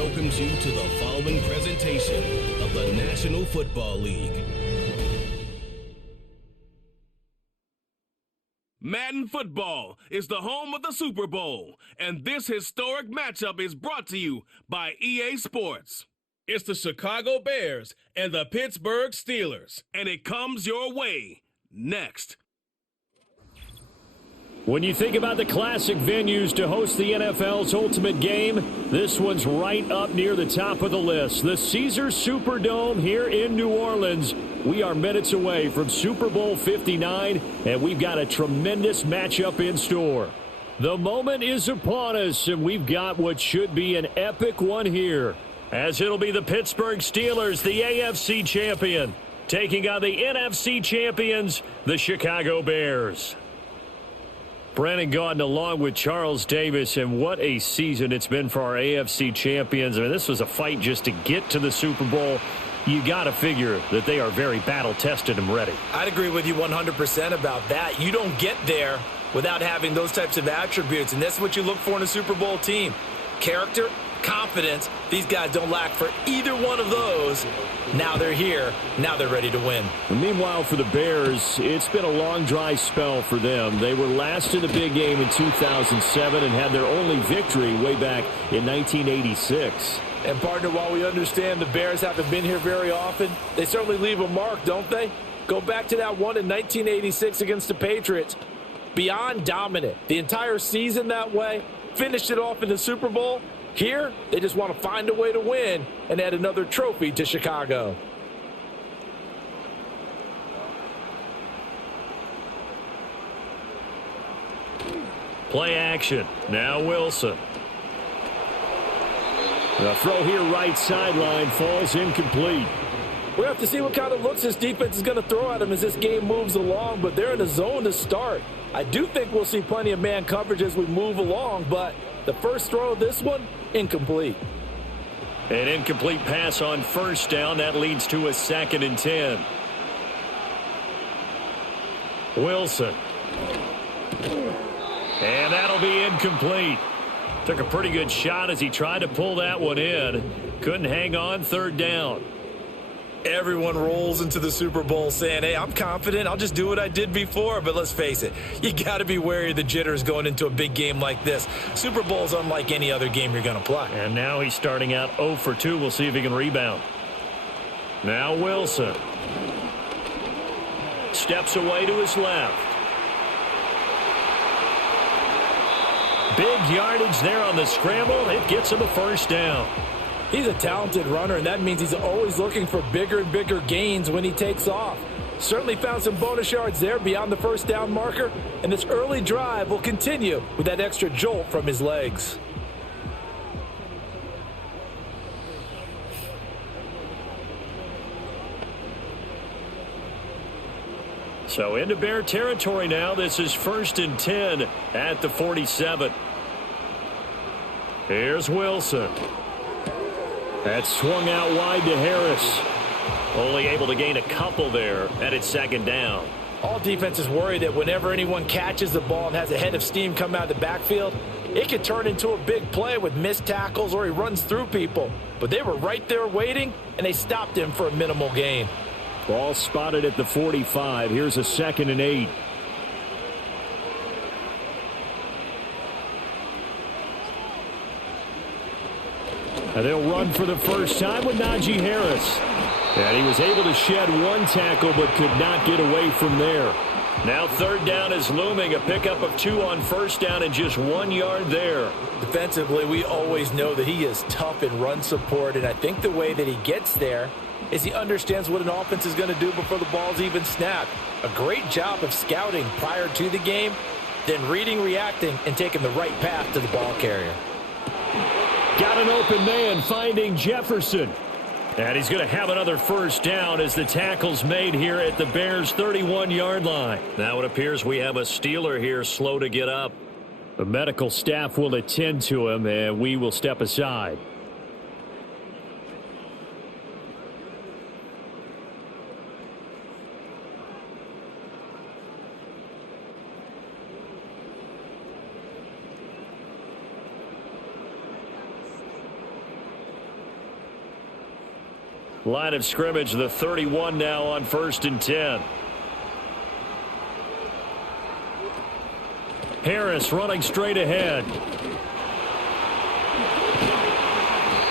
welcomes you to the following presentation of the National Football League. Madden Football is the home of the Super Bowl, and this historic matchup is brought to you by EA Sports. It's the Chicago Bears and the Pittsburgh Steelers, and it comes your way next. When you think about the classic venues to host the NFL's ultimate game, this one's right up near the top of the list. The Caesars Superdome here in New Orleans. We are minutes away from Super Bowl 59, and we've got a tremendous matchup in store. The moment is upon us, and we've got what should be an epic one here, as it'll be the Pittsburgh Steelers, the AFC champion, taking on the NFC champions, the Chicago Bears. Brandon Gaudin along with Charles Davis, and what a season it's been for our AFC champions. I mean, this was a fight just to get to the Super Bowl. You got to figure that they are very battle-tested and ready. I'd agree with you 100% about that. You don't get there without having those types of attributes, and that's what you look for in a Super Bowl team. Character, confidence. These guys don't lack for either one of those. Now they're here. Now they're ready to win. And meanwhile, for the Bears, it's been a long, dry spell for them. They were last in the big game in 2007 and had their only victory way back in 1986. And, partner, while we understand the Bears haven't been here very often, they certainly leave a mark, don't they? Go back to that one in 1986 against the Patriots. Beyond dominant. The entire season that way. Finished it off in the Super Bowl. Here, they just want to find a way to win and add another trophy to Chicago. Play action. Now Wilson. The throw here right sideline falls incomplete. We'll have to see what kind of looks this defense is going to throw at them as this game moves along, but they're in a zone to start. I do think we'll see plenty of man coverage as we move along, but the first throw of this one, incomplete. An incomplete pass on first down. That leads to a 2nd and 10. Wilson. And that'll be incomplete. Took a pretty good shot as he tried to pull that one in. Couldn't hang on, 3rd down. Everyone rolls into the Super Bowl saying, hey, I'm confident. I'll just do what I did before. But let's face it, you got to be wary of the jitters going into a big game like this. Super Bowl is unlike any other game you're going to play. And now he's starting out 0 for 2. We'll see if he can rebound. Now Wilson. Steps away to his left. Big yardage there on the scramble. It gets him a 1st down. He's a talented runner, and that means he's always looking for bigger and bigger gains when he takes off. Certainly found some bonus yards there beyond the 1st down marker, and this early drive will continue with that extra jolt from his legs. So into Bear territory now. This is 1st and 10 at the 47. Here's Wilson. That's swung out wide to Harris. Only able to gain a couple there, and it's 2nd down. All defenses worry that whenever anyone catches the ball and has a head of steam come out of the backfield, it could turn into a big play with missed tackles or he runs through people. But they were right there waiting, and they stopped him for a minimal gain. Ball spotted at the 45. Here's a 2nd and 8. And they'll run for the first time with Najee Harris. And he was able to shed one tackle but could not get away from there. Now 3rd down is looming. A pickup of 2 on 1st down and just 1 yard there. Defensively, we always know that he is tough in run support, and I think the way that he gets there is he understands what an offense is going to do before the ball's even snapped. A great job of scouting prior to the game, then reading, reacting, and taking the right path to the ball carrier. Got an open man finding Jefferson. And he's going to have another 1st down as the tackle's made here at the Bears' 31-yard line. Now it appears we have a Steeler here slow to get up. The medical staff will attend to him, and we will step aside. Line of scrimmage, the 31 now on 1st and 10. Harris running straight ahead.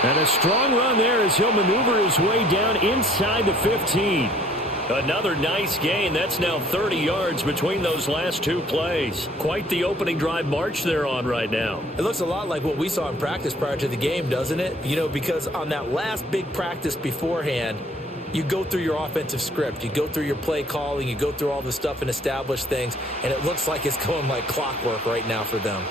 And a strong run there as he'll maneuver his way down inside the 15. Another nice gain. That's now 30 yards between those last two plays. Quite the opening drive march they're on right now. It looks a lot like what we saw in practice prior to the game, doesn't it? You know, because on that last big practice beforehand, you go through your offensive script. You go through your play calling. You go through all the stuff and establish things. And it looks like it's going like clockwork right now for them.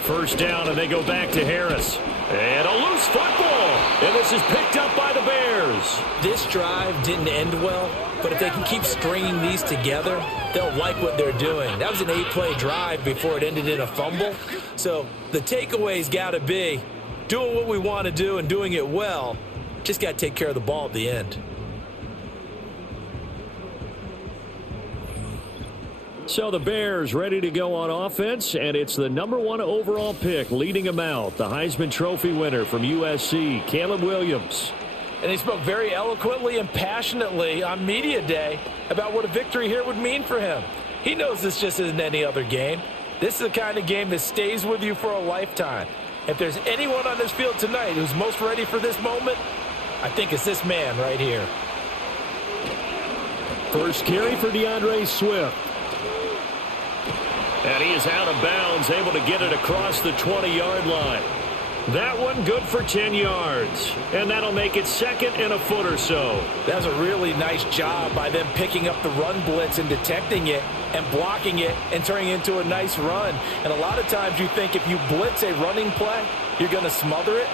First down, and they go back to Harris. And a loose football. And this is picked up by the Bears. This drive didn't end well, but if they can keep stringing these together, they'll like what they're doing. That was an 8-play drive before it ended in a fumble. So the takeaway's got to be doing what we want to do and doing it well. Just got to take care of the ball at the end. So the Bears ready to go on offense, and it's the #1 overall pick leading them out, the Heisman Trophy winner from USC, Caleb Williams. And he spoke very eloquently and passionately on Media Day about what a victory here would mean for him. He knows this just isn't any other game. This is the kind of game that stays with you for a lifetime. If there's anyone on this field tonight who's most ready for this moment, I think it's this man right here. First carry for DeAndre Swift. And he is out of bounds, able to get it across the 20-yard line. That one good for 10 yards. And that'll make it 2nd and a foot or so. That's a really nice job by them picking up the run blitz and detecting it and blocking it and turning it into a nice run. And a lot of times you think if you blitz a running play, you're going to smother it.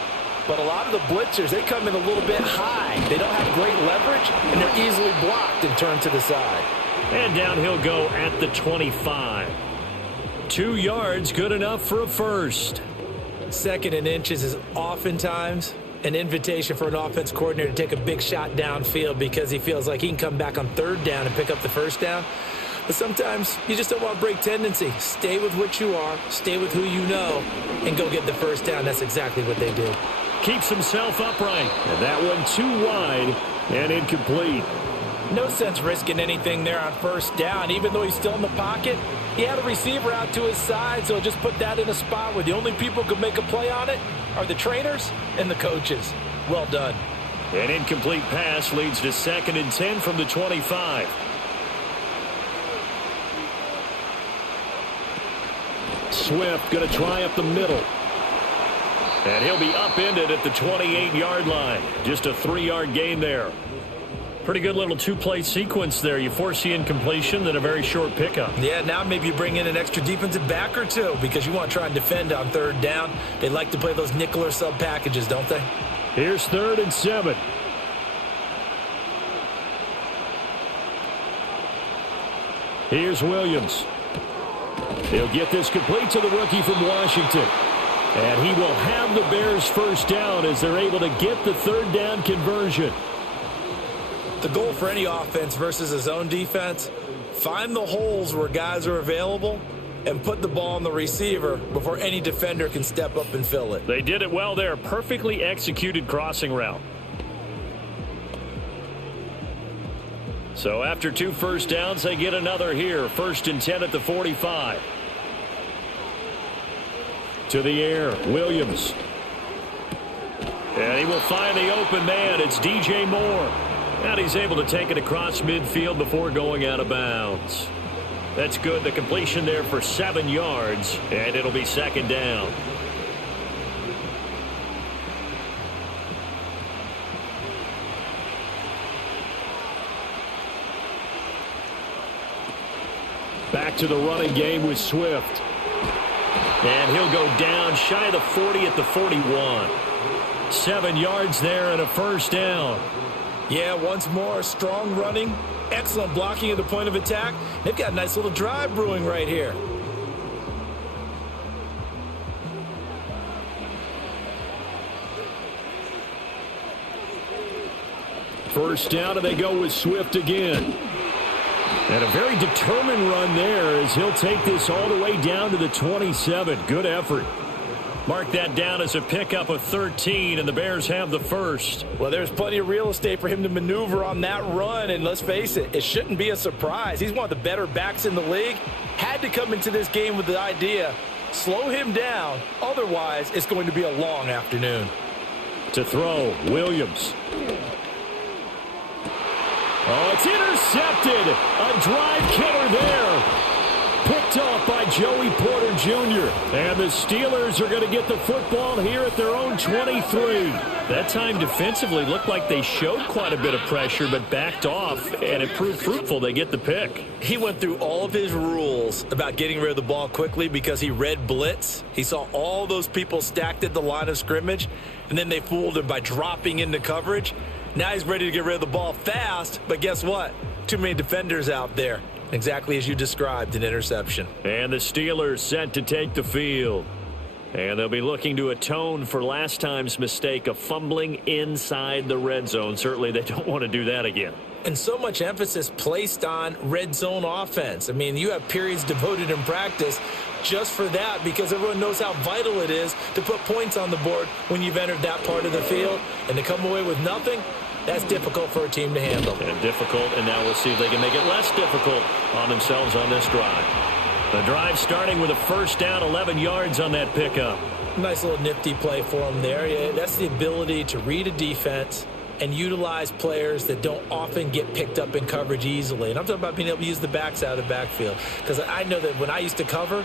But a lot of the blitzers, they come in a little bit high. They don't have great leverage, and they're easily blocked and turned to the side. And down he'll go at the 25. 2 yards, good enough for a first. 2nd and inches is oftentimes an invitation for an offense coordinator to take a big shot downfield because he feels like he can come back on 3rd down and pick up the first down. But sometimes you just don't want to break tendency. Stay with what you are, stay with who you know, and go get the first down. That's exactly what they did. Keeps himself upright. And that one too wide and incomplete. No sense risking anything there on 1st down. Even though he's still in the pocket, he had a receiver out to his side, so just put that in a spot where the only people who could make a play on it are the trainers and the coaches. Well done. An incomplete pass leads to 2nd and 10 from the 25. Swift going to try up the middle. And he'll be upended at the 28-yard line. Just a 3-yard gain there. Pretty good little 2-play sequence there. You force the incompletion, then a very short pickup. Yeah, now maybe you bring in an extra defensive back or two because you want to try and defend on 3rd down. They like to play those nickel or sub packages, don't they? Here's 3rd and 7. Here's Williams. He'll get this complete to the rookie from Washington. And he will have the Bears first down as they're able to get the 3rd down conversion. The goal for any offense versus his own defense, find the holes where guys are available and put the ball on the receiver before any defender can step up and fill it. They did it well there. Perfectly executed crossing route. So after 2 first downs, they get another here. 1st and 10 at the 45. To the air, Williams. And he will find the open man. It's DJ Moore. And he's able to take it across midfield before going out of bounds. That's good. The completion there for 7 yards, and it'll be 2nd down. Back to the running game with Swift. And he'll go down shy of the 40 at the 41. 7 yards there and a first down. Yeah, once more, strong running, excellent blocking at the point of attack. They've got a nice little drive brewing right here. First down, and they go with Swift again. And a very determined run there as he'll take this all the way down to the 27. Good effort. Mark that down as a pickup of 13, and the Bears have the first. Well, there's plenty of real estate for him to maneuver on that run, and let's face it, it shouldn't be a surprise. He's one of the better backs in the league. Had to come into this game with the idea, slow him down, otherwise it's going to be a long afternoon. To throw, Williams. Oh, it's intercepted. A drive killer there. Picked off by Joey Porter Jr. And the Steelers are going to get the football here at their own 23. That time defensively looked like they showed quite a bit of pressure but backed off, and it proved fruitful. They get the pick. He went through all of his rules about getting rid of the ball quickly because he read blitz. He saw all those people stacked at the line of scrimmage, and then they fooled him by dropping into coverage. Now he's ready to get rid of the ball fast, but guess what? Too many defenders out there. Exactly as you described, an interception. And the Steelers set to take the field. And they'll be looking to atone for last time's mistake of fumbling inside the red zone. Certainly they don't want to do that again. And so much emphasis placed on red zone offense. I mean, you have periods devoted in practice just for that because everyone knows how vital it is to put points on the board when you've entered that part of the field. And to come away with nothing, that's difficult for a team to handle. And difficult, and now we'll see if they can make it less difficult on themselves on this drive. The drive starting with a first down, 11 yards on that pickup. Nice little nifty play for them there. Yeah, that's the ability to read a defense and utilize players that don't often get picked up in coverage easily. And I'm talking about being able to use the backs out of the backfield. Because I know that when I used to cover,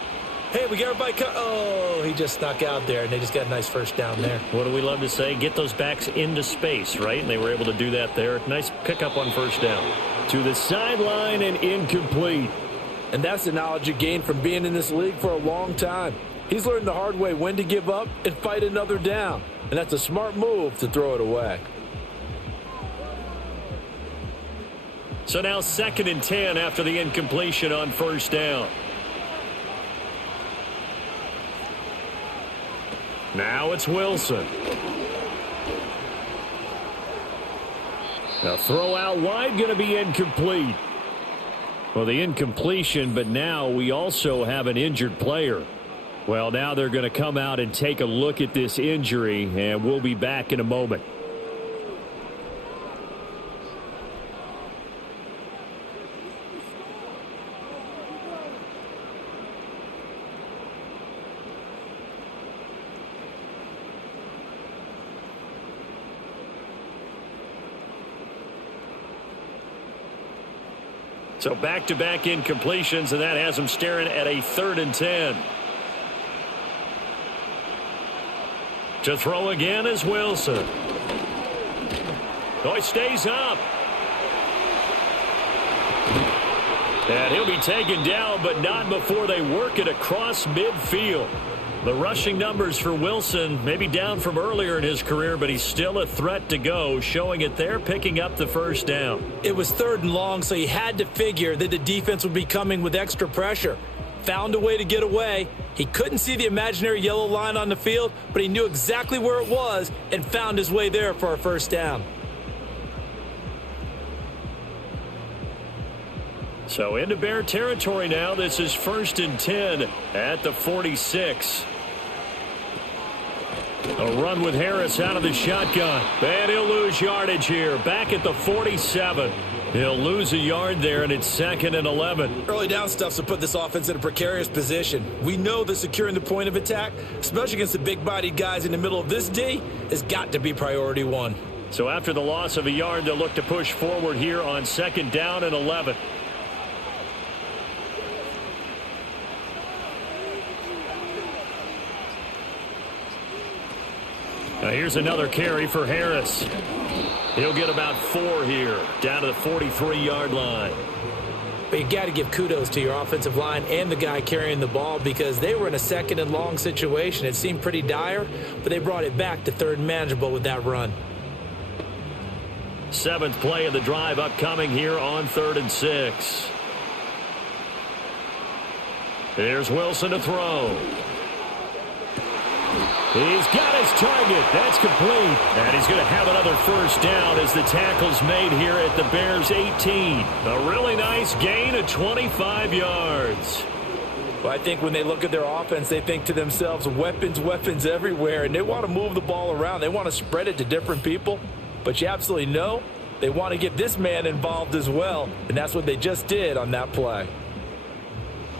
hey, we got everybody oh, he just snuck out there, and they just got a nice first down there. What do we love to say? Get those backs into space, right? And they were able to do that there. Nice pickup on first down. To the sideline and incomplete. And that's the knowledge you gain from being in this league for a long time. He's learned the hard way when to give up and fight another down. And that's a smart move to throw it away. So now 2nd and 10 after the incompletion on first down. Now it's Wilson. A throw out wide, going to be incomplete. Well, the incompletion, but now we also have an injured player. Well, now they're going to come out and take a look at this injury, and we'll be back in a moment. So back-to-back incompletions, and that has them staring at a 3rd and 10. To throw again is Wilson. Oh, he stays up. And he'll be taken down, but not before they work it across midfield. The rushing numbers for Wilson maybe down from earlier in his career, but he's still a threat to go, showing it there, picking up the first down. It was 3rd and long, so he had to figure that the defense would be coming with extra pressure. Found a way to get away. He couldn't see the imaginary yellow line on the field, but he knew exactly where it was and found his way there for a first down. So into Bear territory now. This is 1st and 10 at the 46. A run with Harris out of the shotgun. And he'll lose yardage here. Back at the 47. He'll lose a yard there, and it's 2nd and 11. Early down stuff's to put this offense in a precarious position. We know that securing the point of attack, especially against the big-bodied guys in the middle of this D, has got to be priority 1. So after the loss of a yard, they'll look to push forward here on 2nd down and 11. Now here's another carry for Harris. He'll get about 4 here, down to the 43-yard line. But you got to give kudos to your offensive line and the guy carrying the ball because they were in a 2nd and long situation. It seemed pretty dire, but they brought it back to 3rd and manageable with that run. 7th play of the drive upcoming here on 3rd and 6. Here's Wilson to throw. He's got his target. That's complete. And he's going to have another first down as the tackle's made here at the Bears' 18. A really nice gain of 25 yards. Well, I think when they look at their offense, they think to themselves, weapons, weapons everywhere, and they want to move the ball around. They want to spread it to different people, but you absolutely know they want to get this man involved as well, and that's what they just did on that play.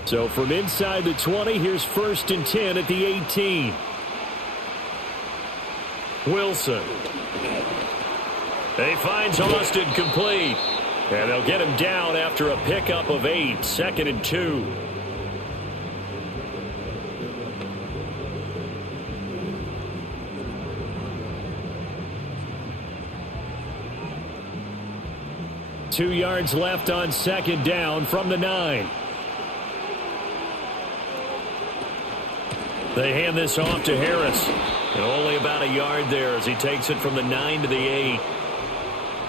So from inside the 20, here's 1st and 10 at the 18. Wilson. He finds Austin complete. And they'll get him down after a pickup of 8, 2nd and 2. Two yards left on 2nd down from the 9. They hand this off to Harris. And only about a yard there as he takes it from the 9 to the 8.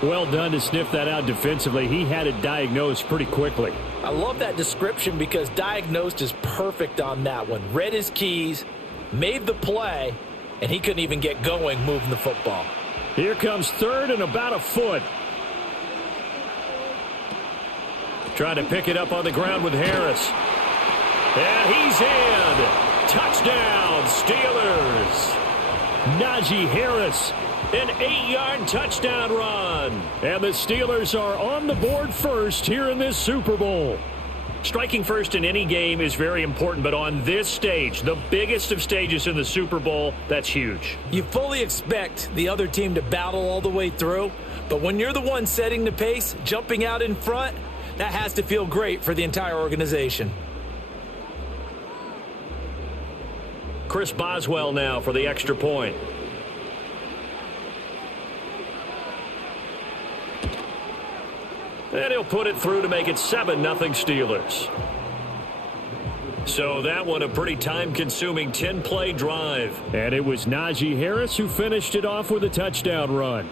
Well done to sniff that out defensively. He had it diagnosed pretty quickly. I love that description because diagnosed is perfect on that one. Read his keys, made the play, and he couldn't even get going moving the football. Here comes 3rd and about a foot. Trying to pick it up on the ground with Harris. And he's in. Touchdown, Steelers. Najee Harris, an 8-yard touchdown run. And the Steelers are on the board first here in this Super Bowl. Striking first in any game is very important, but on this stage, the biggest of stages in the Super Bowl, that's huge. You fully expect the other team to battle all the way through, but when you're the one setting the pace, jumping out in front, that has to feel great for the entire organization. Chris Boswell now for the extra point. And he'll put it through to make it 7-0 Steelers. So that one a pretty time-consuming 10-play drive. And it was Najee Harris who finished it off with a touchdown run.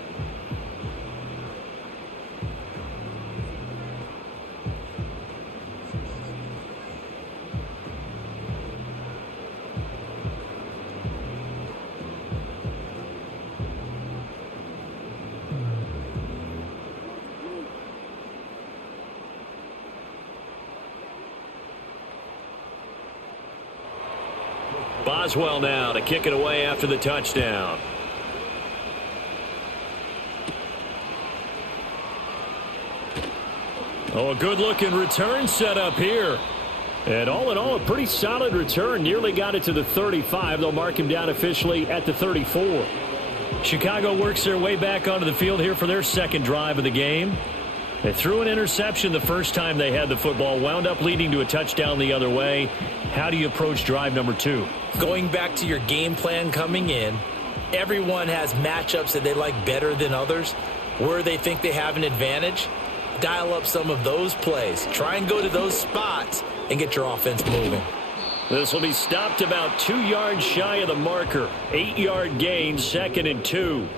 Boswell now to kick it away after the touchdown. Oh, a good-looking return set up here. And all in all, a pretty solid return. Nearly got it to the 35. They'll mark him down officially at the 34. Chicago works their way back onto the field here for their second drive of the game. They threw an interception the first time they had the football, wound up leading to a touchdown the other way. How do you approach drive number 2? Going back to your game plan coming in, everyone has matchups that they like better than others, where they think they have an advantage. Dial up some of those plays. Try and go to those spots and get your offense moving. This will be stopped about 2 yards shy of the marker. 8-yard gain, 2nd and 2.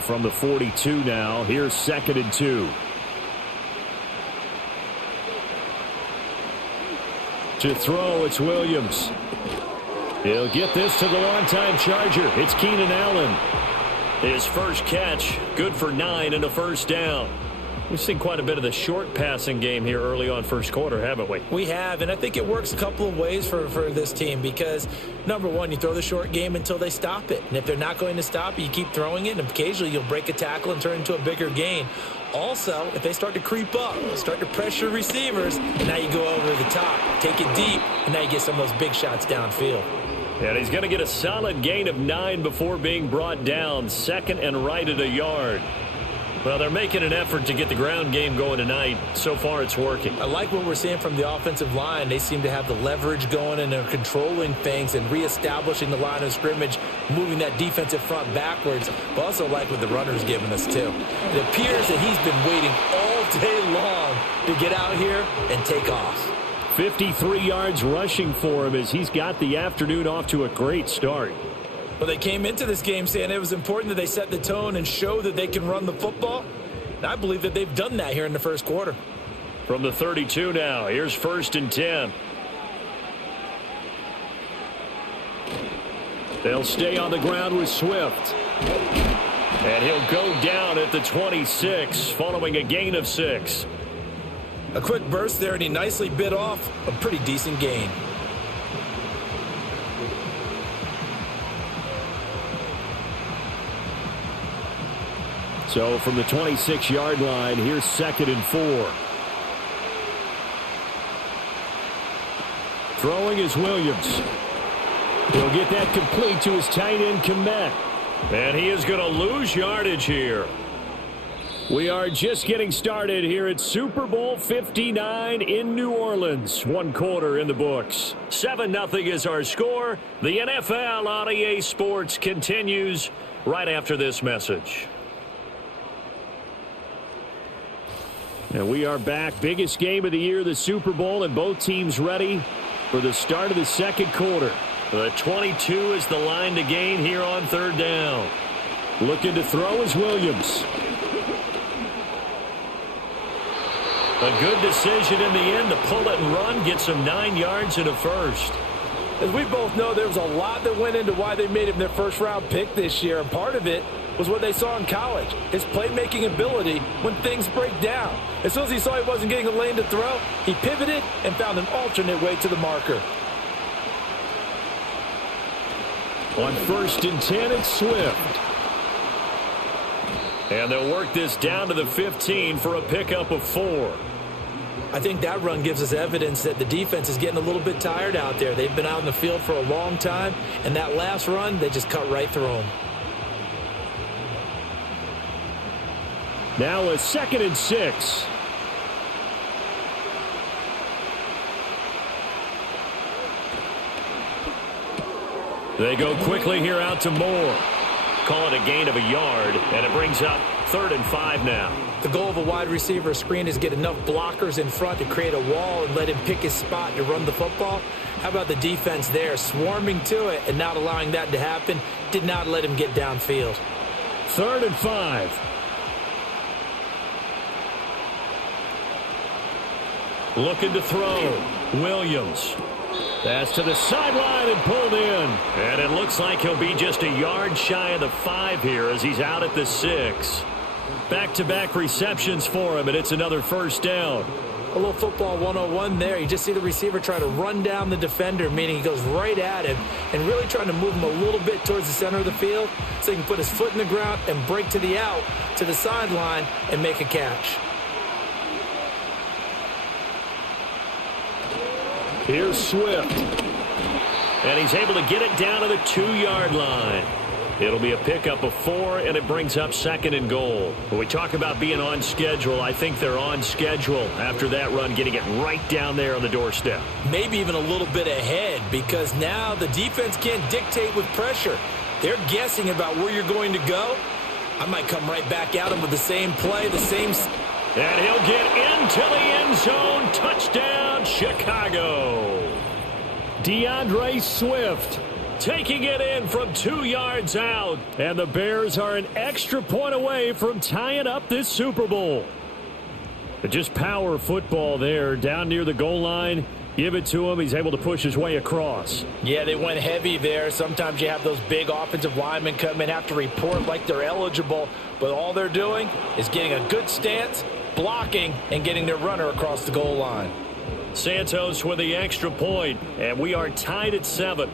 From the 42 now, here's 2nd and 2. To throw, it's Williams. He'll get this to the longtime Charger. It's Keenan Allen. His first catch, good for 9 and a first down. We've seen quite a bit of the short passing game here early on first quarter, haven't we? We have, and I think it works a couple of ways for this team because, number one, you throw the short game until they stop it. And if they're not going to stop it, you keep throwing it, and occasionally you'll break a tackle and turn into a bigger gain. Also, if they start to creep up, start to pressure receivers, and now you go over the top, take it deep, and now you get some of those big shots downfield. And he's going to get a solid gain of 9 before being brought down, 2nd and right at a yard. Well, they're making an effort to get the ground game going tonight. So far, it's working. I like what we're seeing from the offensive line. They seem to have the leverage going, and they're controlling things and reestablishing the line of scrimmage, moving that defensive front backwards. But also like what the runner's giving us, too. It appears that he's been waiting all day long to get out here and take off. 53 yards rushing for him as he's got the afternoon off to a great start. Well, they came into this game saying it was important that they set the tone and show that they can run the football. And I believe that they've done that here in the first quarter. From the 32 now, here's 1st and 10. They'll stay on the ground with Swift. And he'll go down at the 26 following a gain of 6. A quick burst there, and he nicely bit off a pretty decent gain. So from the 26-yard line, here's 2nd and 4. Throwing is Williams. He'll get that complete to his tight end, Komet. And he is going to lose yardage here. We are just getting started here at Super Bowl 59 in New Orleans. 1 quarter in the books. 7-0 is our score. The NFL on EA Sports continues right after this message. And we are back. Biggest game of the year, the Super Bowl, and both teams ready for the start of the 2nd quarter. The 22 is the line to gain here on 3rd down. Looking to throw is Williams. A good decision in the end to pull it and run, get some 9 yards and a first. As we both know, there was a lot that went into why they made him their first-round pick this year, and part of it was what they saw in college, his playmaking ability when things break down. As soon as he saw he wasn't getting a lane to throw, he pivoted and found an alternate way to the marker. On 1st and 10, it's Swift. And they'll work this down to the 15 for a pickup of 4. I think that run gives us evidence that the defense is getting a little bit tired out there. They've been out in the field for a long time, and that last run, they just cut right through them. Now a 2nd and 6. They go quickly here out to Moore. Call it a gain of a yard, and it brings up 3rd and 5 now. The goal of a wide receiver screen is get enough blockers in front to create a wall and let him pick his spot to run the football. How about the defense there, swarming to it and not allowing that to happen? Did not let him get downfield. 3rd and 5. Looking to throw. Williams. That's to the sideline and pulled in. And it looks like he'll be just a yard shy of the 5 here as he's out at the 6. Back-to-back receptions for him, and it's another 1st down. A little football 101 there. You just see the receiver try to run down the defender, meaning he goes right at him and really trying to move him a little bit towards the center of the field so he can put his foot in the ground and break to the out, to the sideline, and make a catch. Here's Swift. And he's able to get it down to the 2-yard line. It'll be a pickup of 4, and it brings up 2nd and goal. When we talk about being on schedule, I think they're on schedule after that run, getting it right down there on the doorstep. Maybe even a little bit ahead, because now the defense can't dictate with pressure. They're guessing about where you're going to go. I might come right back at him with the same play, the same... And he'll get into the end zone. Touchdown, Chicago. DeAndre Swift taking it in from 2 yards out. And the Bears are an extra point away from tying up this Super Bowl. But just power football there down near the goal line. Give it to him. He's able to push his way across. Yeah, they went heavy there. Sometimes you have those big offensive linemen come in, have to report like they're eligible. But all they're doing is getting a good stance, blocking, and getting their runner across the goal line. Santos with the extra point, and we are tied at 7.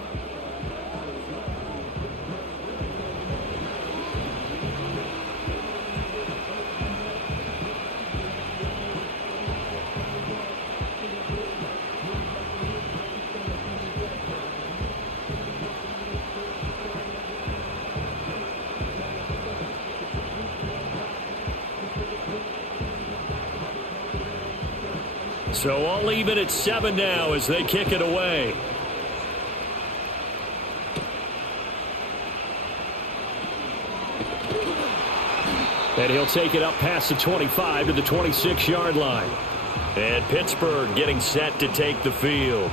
So I'll leave it at 7 now as they kick it away. And he'll take it up past the 25 to the 26-yard line. And Pittsburgh getting set to take the field.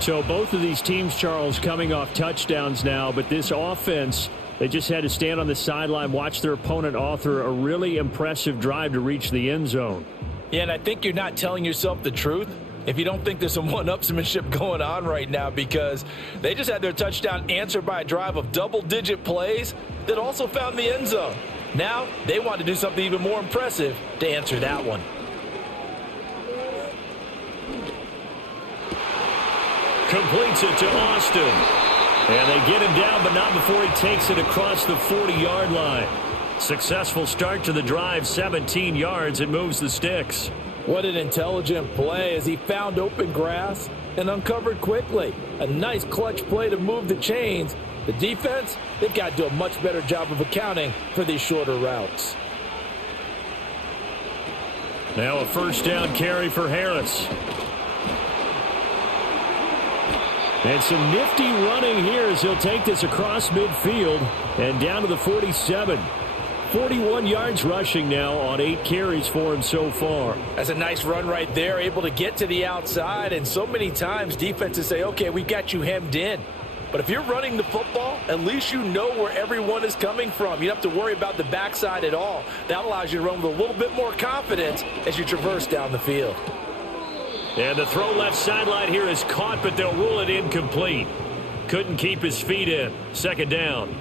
So both of these teams, Charles, coming off touchdowns now, but this offense, they just had to stand on the sideline, watch their opponent author a really impressive drive to reach the end zone. Yeah, and I think you're not telling yourself the truth if you don't think there's some one-upsmanship going on right now, because they just had their touchdown answered by a drive of double-digit plays that also found the end zone. Now they want to do something even more impressive to answer that one. Completes it to Austin. And they get him down, but not before he takes it across the 40-yard line. Successful start to the drive, 17 yards, and moves the sticks. What an intelligent play as he found open grass and uncovered quickly. A nice clutch play to move the chains. The defense, they've got to do a much better job of accounting for these shorter routes. Now a first down carry for Harris. And some nifty running here as he'll take this across midfield and down to the 47. 41 yards rushing now on 8 carries for him so far. That's a nice run right there, able to get to the outside. And so many times defenses say, okay, we got you hemmed in. But if you're running the football, at least you know where everyone is coming from. You don't have to worry about the backside at all. That allows you to run with a little bit more confidence as you traverse down the field. And the throw left sideline here is caught, but they'll rule it incomplete. Couldn't keep his feet in. Second down.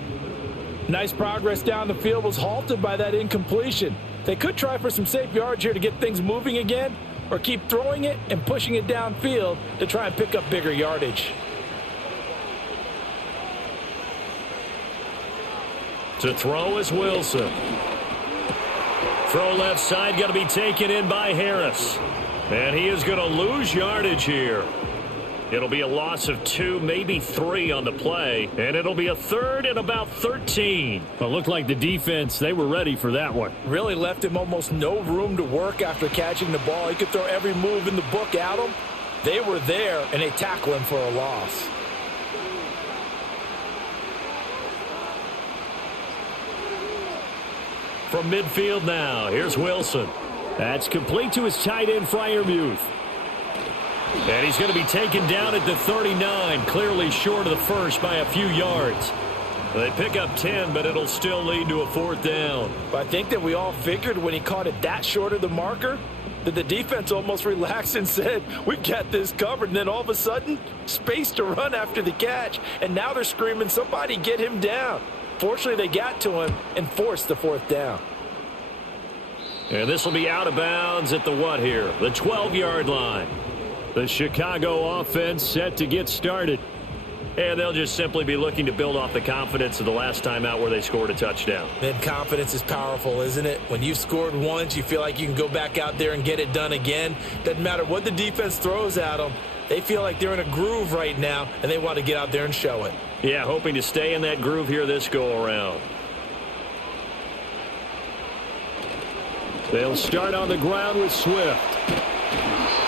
Nice progress down the field was halted by that incompletion. They could try for some safe yards here to get things moving again, or keep throwing it and pushing it downfield to try and pick up bigger yardage. To throw is Wilson. Throw left side, going to be taken in by Harris. And he is going to lose yardage here. It'll be a loss of 2, maybe 3 on the play. And it'll be a third and about 13. It looked like the defense, they were ready for that one. Really left him almost no room to work after catching the ball. He could throw every move in the book at him. They were there, and they tackle him for a loss. From midfield now, here's Wilson. That's complete to his tight end, Freiermuth. And he's going to be taken down at the 39, clearly short of the first by a few yards. They pick up 10, but it'll still lead to a fourth down. But I think that we all figured when he caught it that short of the marker that the defense almost relaxed and said, we've got this covered. And then all of a sudden, space to run after the catch. And now they're screaming, somebody get him down. Fortunately, they got to him and forced the fourth down. And this will be out of bounds at the what here? The 12-yard line. The Chicago offense set to get started. And they'll just simply be looking to build off the confidence of the last time out where they scored a touchdown. Then confidence is powerful, isn't it? When you've scored once, you feel like you can go back out there and get it done again. Doesn't matter what the defense throws at them. They feel like they're in a groove right now, and they want to get out there and show it. Yeah, hoping to stay in that groove here this go-around. They'll start on the ground with Swift.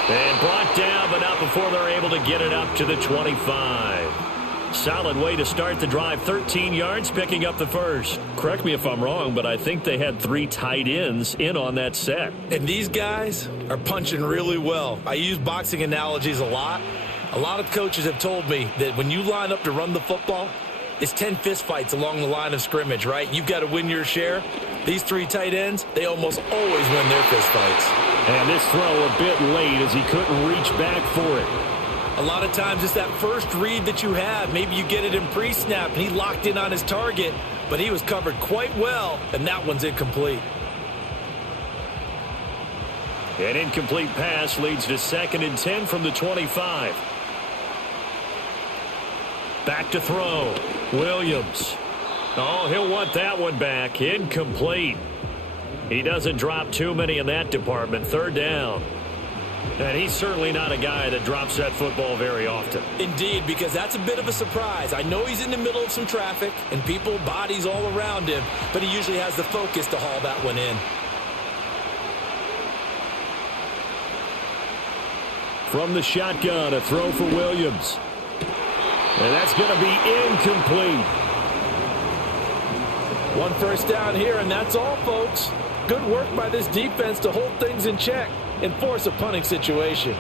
And brought down, but not before they're able to get it up to the 25. Solid way to start the drive. 13 yards, picking up the first. Correct me if I'm wrong, but I think they had 3 tight ends in on that set. And these guys are punching really well. I use boxing analogies a lot. A lot of coaches have told me that when you line up to run the football, it's 10 fistfights along the line of scrimmage, right? You've got to win your share. These 3 tight ends, they almost always win their fistfights. And this throw a bit late as he couldn't reach back for it. A lot of times it's that first read that you have. Maybe you get it in pre-snap, and he locked in on his target, but he was covered quite well, and that one's incomplete. An incomplete pass leads to 2nd and 10 from the 25. Back to throw. Williams. Oh, he'll want that one back. Incomplete. He doesn't drop too many in that department. 3rd down. And he's certainly not a guy that drops that football very often. Indeed, because that's a bit of a surprise. I know he's in the middle of some traffic and people, bodies all around him, but he usually has the focus to haul that one in. From the shotgun, a throw for Williams. And that's going to be incomplete. 1 first down here, and that's all, folks. Good work by this defense to hold things in check and force a punting situation.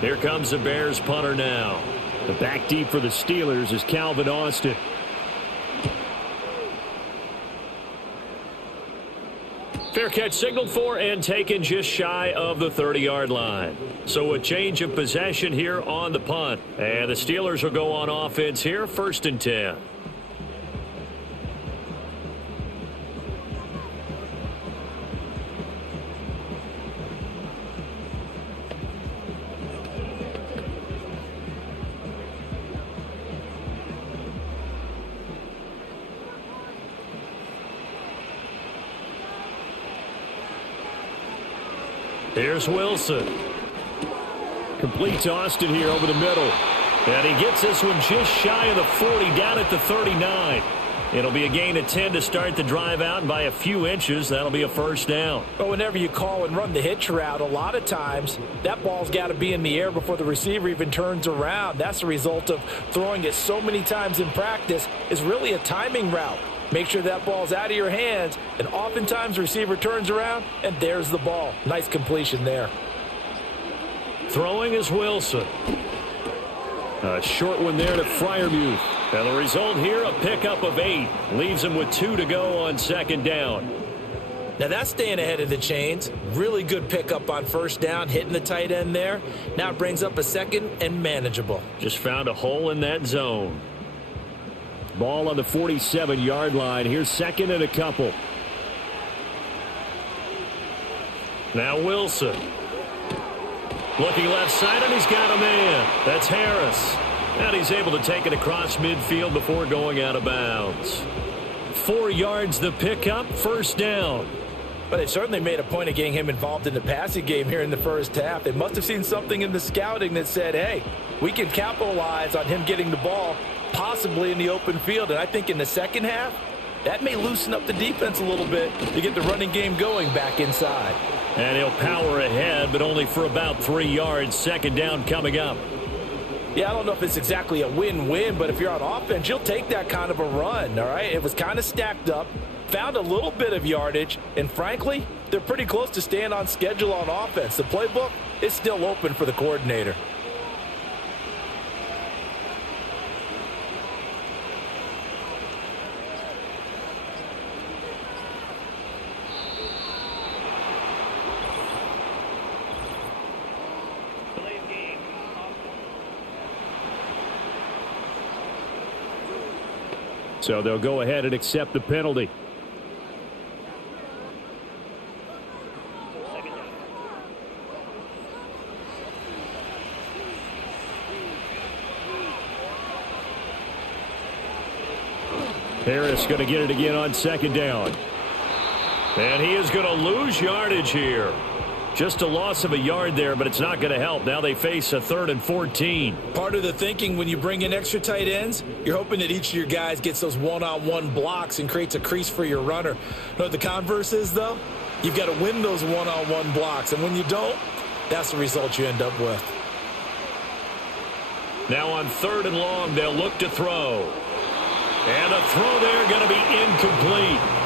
Here comes the Bears punter now. The back deep for the Steelers is Calvin Austin. Fair catch signaled for and taken just shy of the 30-yard line. So a change of possession here on the punt. And the Steelers will go on offense here, 1st and 10. Here's Wilson. Complete to Austin here over the middle. And he gets this one just shy of the 40, down at the 39. It'll be a gain of 10 to start the drive out, and by a few inches, that'll be a 1st down. But whenever you call and run the hitch route, a lot of times that ball's got to be in the air before the receiver even turns around. That's the result of throwing it so many times in practice. Is really a timing route. Make sure that ball's out of your hands, and oftentimes the receiver turns around, and there's the ball. Nice completion there. Throwing is Wilson. A short one there to Freiermuth. And the result here, a pickup of 8. Leaves him with 2 to go on 2nd down. Now that's staying ahead of the chains. Really good pickup on 1st down, hitting the tight end there. Now it brings up a 2nd and manageable. Just found a hole in that zone. Ball on the 47-yard line. Here's 2nd and a couple. Now Wilson. Looking left side, and he's got a man. That's Harris. And he's able to take it across midfield before going out of bounds. 4 yards the pickup, 1st down. But they certainly made a point of getting him involved in the passing game here in the 1st half. They must have seen something in the scouting that said, hey, we can capitalize on him getting the ball possibly in the open field. And I think in the 2nd half, that may loosen up the defense a little bit to get the running game going back inside. And he'll power ahead, but only for about 3 yards. 2nd down coming up. Yeah, I don't know if it's exactly a win-win, but if you're on offense, you'll take that kind of a run, all right? It was kind of stacked up, found a little bit of yardage, and frankly, they're pretty close to staying on schedule on offense. The playbook is still open for the coordinator. So they'll go ahead and accept the penalty. Harris going to get it again on 2nd down. And he is going to lose yardage here. Just a loss of a yard there, but it's not going to help. Now they face a 3rd and 14. Part of the thinking when you bring in extra tight ends, you're hoping that each of your guys gets those one-on-one blocks and creates a crease for your runner. You know what the converse is, though? You've got to win those one-on-one blocks, and when you don't, that's the result you end up with. Now on 3rd and long, they'll look to throw. And a throw there going to be incomplete.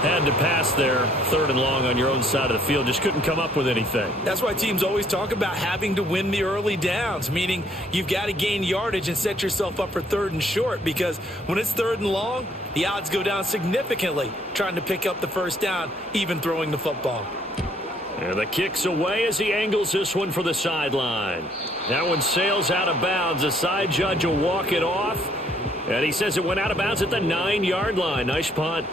Had to pass there, 3rd and long on your own side of the field. Just couldn't come up with anything. That's why teams always talk about having to win the early downs, meaning you've got to gain yardage and set yourself up for 3rd and short, because when it's 3rd and long, the odds go down significantly trying to pick up the 1st down, even throwing the football. And the kick's away as he angles this one for the sideline. That one sails out of bounds. The side judge will walk it off. And he says it went out of bounds at the 9-yard line. Nice punt.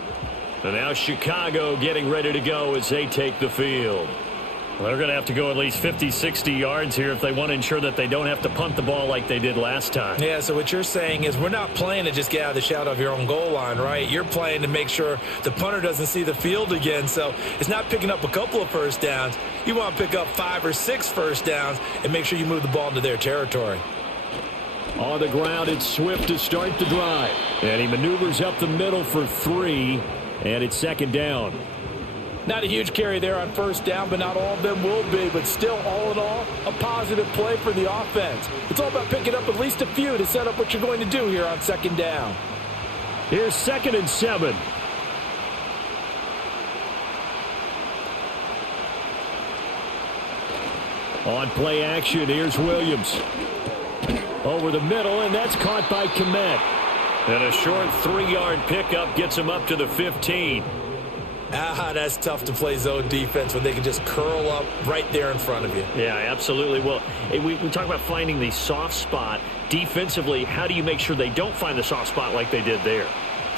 And now Chicago getting ready to go as they take the field. Well, they're going to have to go at least 50, 60 yards here if they want to ensure that they don't have to punt the ball like they did last time. Yeah, so what you're saying is we're not playing to just get out of the shadow of your own goal line, right? You're playing to make sure the punter doesn't see the field again. So it's not picking up a couple of 1st downs. You want to pick up 5 or 6 1st downs and make sure you move the ball into their territory. On the ground, it's Swift to start the drive. And he maneuvers up the middle for 3. And it's 2nd down. Not a huge carry there on 1st down, but not all of them will be. But still, all in all, a positive play for the offense. It's all about picking up at least a few to set up what you're going to do here on 2nd down. Here's 2nd and 7. On play action, here's Williams. Over the middle, and that's caught by Kmet. And a short 3-yard pickup gets him up to the 15. That's tough to play zone defense when they can just curl up right there in front of you. Yeah, absolutely. Well, we talk about finding the soft spot. Defensively, how do you make sure they don't find the soft spot like they did there?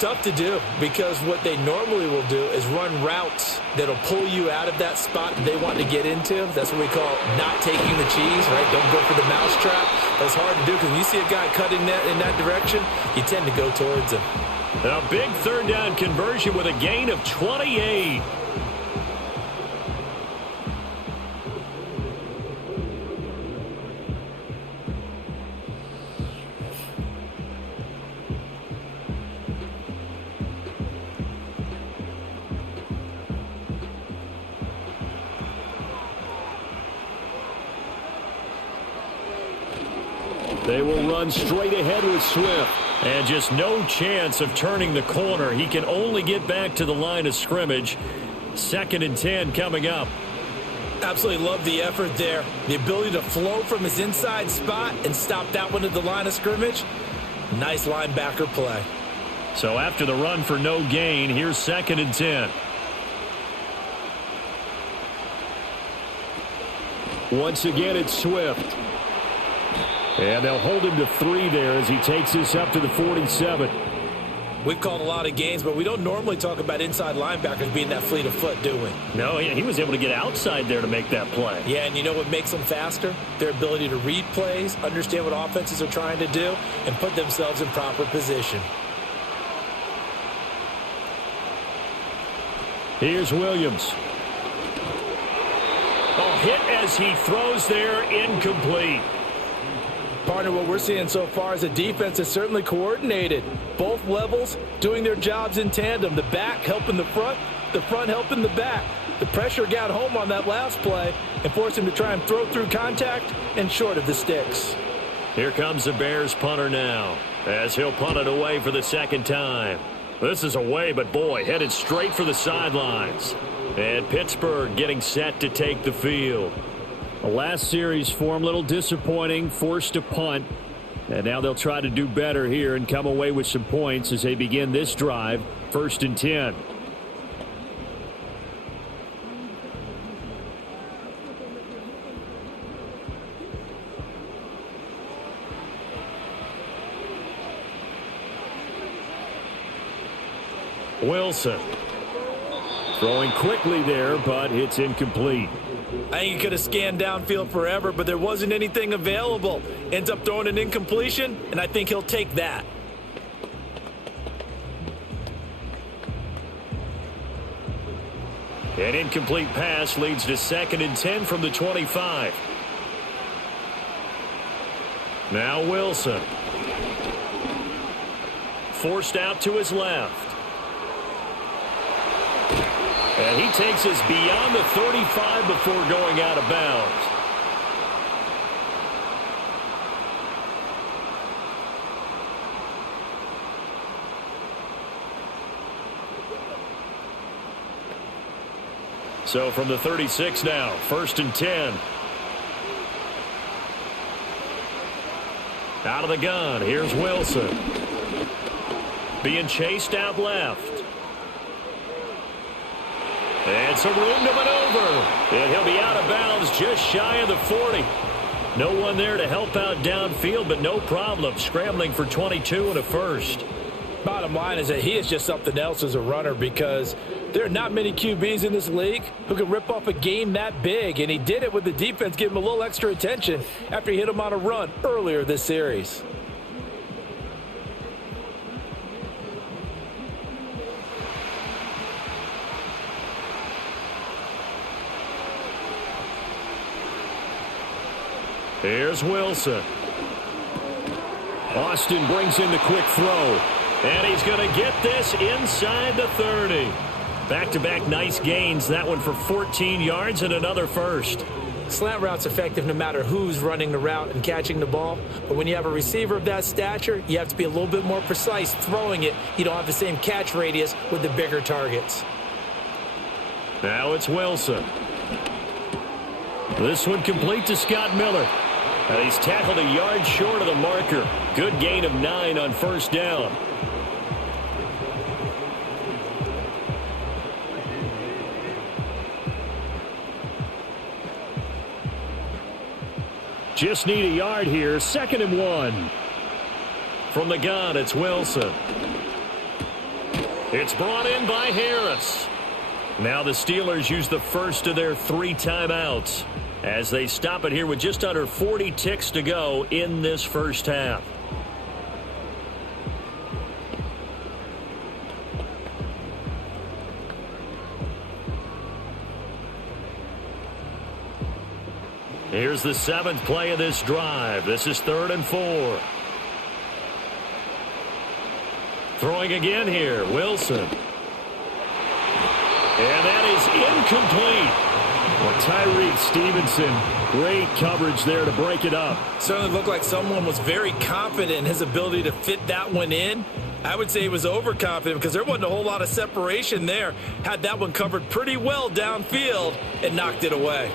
Tough to do, because what they normally will do is run routes that'll pull you out of that spot that they want to get into. That's what we call not taking the cheese, right? Don't go for the mousetrap. That's hard to do, because when you see a guy cutting that in that direction, you tend to go towards him. A big third down conversion with a gain of 28. They will run straight ahead with Swift. And just no chance of turning the corner. He can only get back to the line of scrimmage. 2nd and 10 coming up. Absolutely love the effort there. The ability to flow from his inside spot and stop that one at the line of scrimmage. Nice linebacker play. So after the run for no gain, here's 2nd and 10. Once again, it's Swift. And they'll hold him to 3 there as he takes this up to the 47. We've called a lot of games, but we don't normally talk about inside linebackers being that fleet of foot, do we? No, he was able to get outside there to make that play. Yeah, and you know what makes them faster? Their ability to read plays, understand what offenses are trying to do, and put themselves in proper position. Here's Williams. Hit as he throws there, incomplete. Partner, what we're seeing so far is the defense is certainly coordinated. Both levels doing their jobs in tandem. The back helping the front helping the back. The pressure got home on that last play and forced him to try and throw through contact and short of the sticks. Here comes the Bears punter now as he'll punt it away for the 2nd time. This is away, but boy, headed straight for the sidelines. And Pittsburgh getting set to take the field. The last series for him, a little disappointing, forced to punt. And now they'll try to do better here and come away with some points as they begin this drive, 1st and 10. Wilson throwing quickly there, but it's incomplete. I think he could have scanned downfield forever, but there wasn't anything available. Ends up throwing an incompletion, and I think he'll take that. An incomplete pass leads to 2nd and 10 from the 25. Now Wilson. Forced out to his left. And he takes us beyond the 35 before going out of bounds. So from the 36 now, 1st and 10. Out of the gun, here's Wilson. Being chased out left. And some room to maneuver. And he'll be out of bounds just shy of the 40. No one there to help out downfield, but no problem. Scrambling for 22 and a first. Bottom line is that he is just something else as a runner, because there are not many QBs in this league who can rip off a game that big. And he did it with the defense giving him a little extra attention after he hit him on a run earlier this series. Here's Wilson. Austin brings in the quick throw. And he's going to get this inside the 30. Back-to-back nice gains. That one for 14 yards and another first. Slant route's effective no matter who's running the route and catching the ball. But when you have a receiver of that stature, you have to be a little bit more precise throwing it. You don't have the same catch radius with the bigger targets. Now it's Wilson. This one complete to Scott Miller. And he's tackled a yard short of the marker. Good gain of 9 on 1st down. Just need a yard here. 2nd and 1. From the gun, it's Wilson. It's brought in by Harris. Now the Steelers use the first of their 3 timeouts as they stop it here with just under 40 ticks to go in this first half. Here's the 7th play of this drive. This is 3rd and 4. Throwing again here, Wilson. And that is incomplete. Well, Tyreek Stevenson, great coverage there to break it up. Certainly looked like someone was very confident in his ability to fit that one in. I would say he was overconfident because there wasn't a whole lot of separation there. Had that one covered pretty well downfield and knocked it away.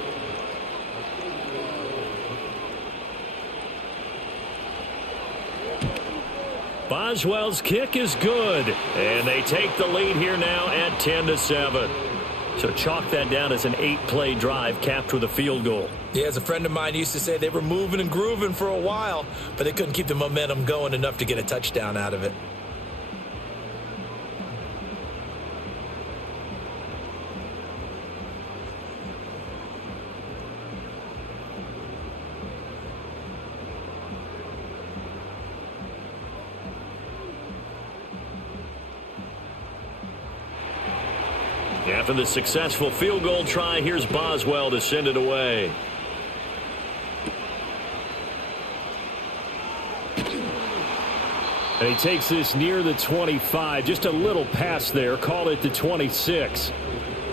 Boswell's kick is good, and they take the lead here now at 10-7. So chalk that down as an 8-play drive capped with a field goal. Yeah, as a friend of mine used to say, they were moving and grooving for a while, but they couldn't keep the momentum going enough to get a touchdown out of it. After the successful field goal try, here's Boswell to send it away. And he takes this near the 25. Just a little pass there. Call it the 26.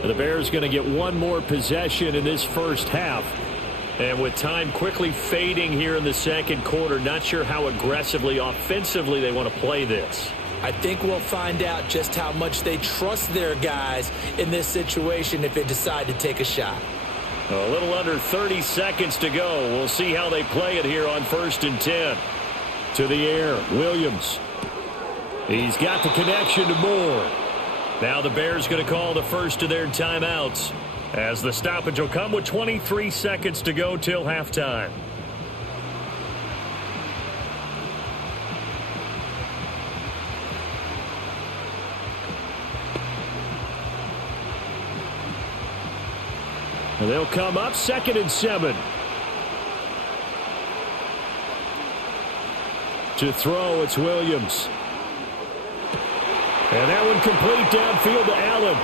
And the Bears going to get one more possession in this first half. And with time quickly fading here in the second quarter, not sure how aggressively, offensively they want to play this. I think we'll find out just how much they trust their guys in this situation if they decide to take a shot. A little under 30 seconds to go. We'll see how they play it here on 1st and 10. To the air, Williams. He's got the connection to Moore. Now the Bears going to call the first of their timeouts as the stoppage will come with 23 seconds to go till halftime. And they'll come up 2nd and 7. To throw, it's Williams. And that one complete downfield to Allen.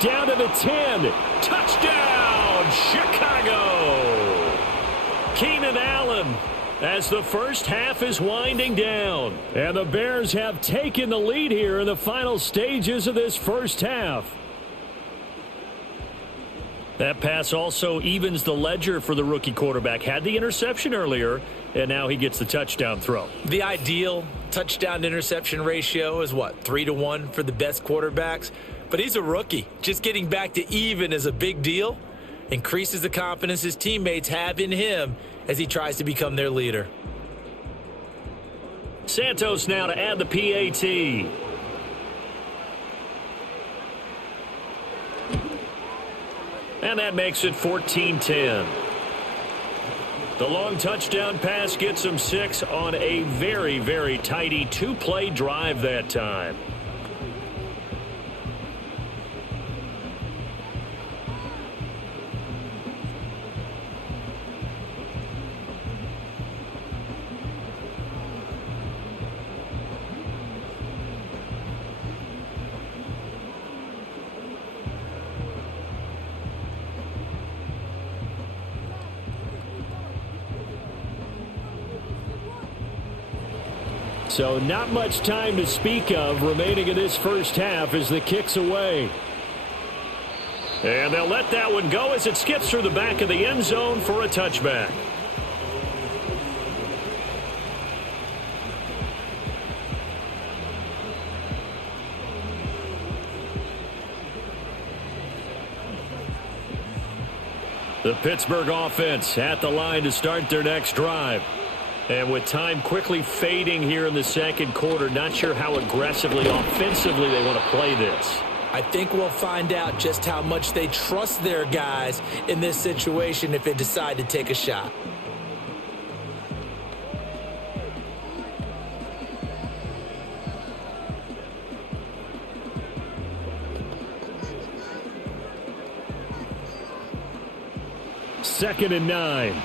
Down to the 10. Touchdown, Chicago! Keenan Allen as the first half is winding down. And the Bears have taken the lead here in the final stages of this first half. That pass also evens the ledger for the rookie quarterback. Had the interception earlier, and now he gets the touchdown throw. The ideal touchdown-interception ratio is, what, 3-to-1 for the best quarterbacks? But he's a rookie. Just getting back to even is a big deal. Increases the confidence his teammates have in him as he tries to become their leader. Santos now to add the PAT. And that makes it 14-10. The long touchdown pass gets him 6 on a very, very tidy 2-play drive that time. So not much time to speak of remaining in this first half as the kick's away. And they'll let that one go as it skips through the back of the end zone for a touchback. The Pittsburgh offense at the line to start their next drive. And with time quickly fading here in the second quarter, not sure how aggressively, offensively they want to play this. I think we'll find out just how much they trust their guys in this situation if they decide to take a shot. 2nd and 9.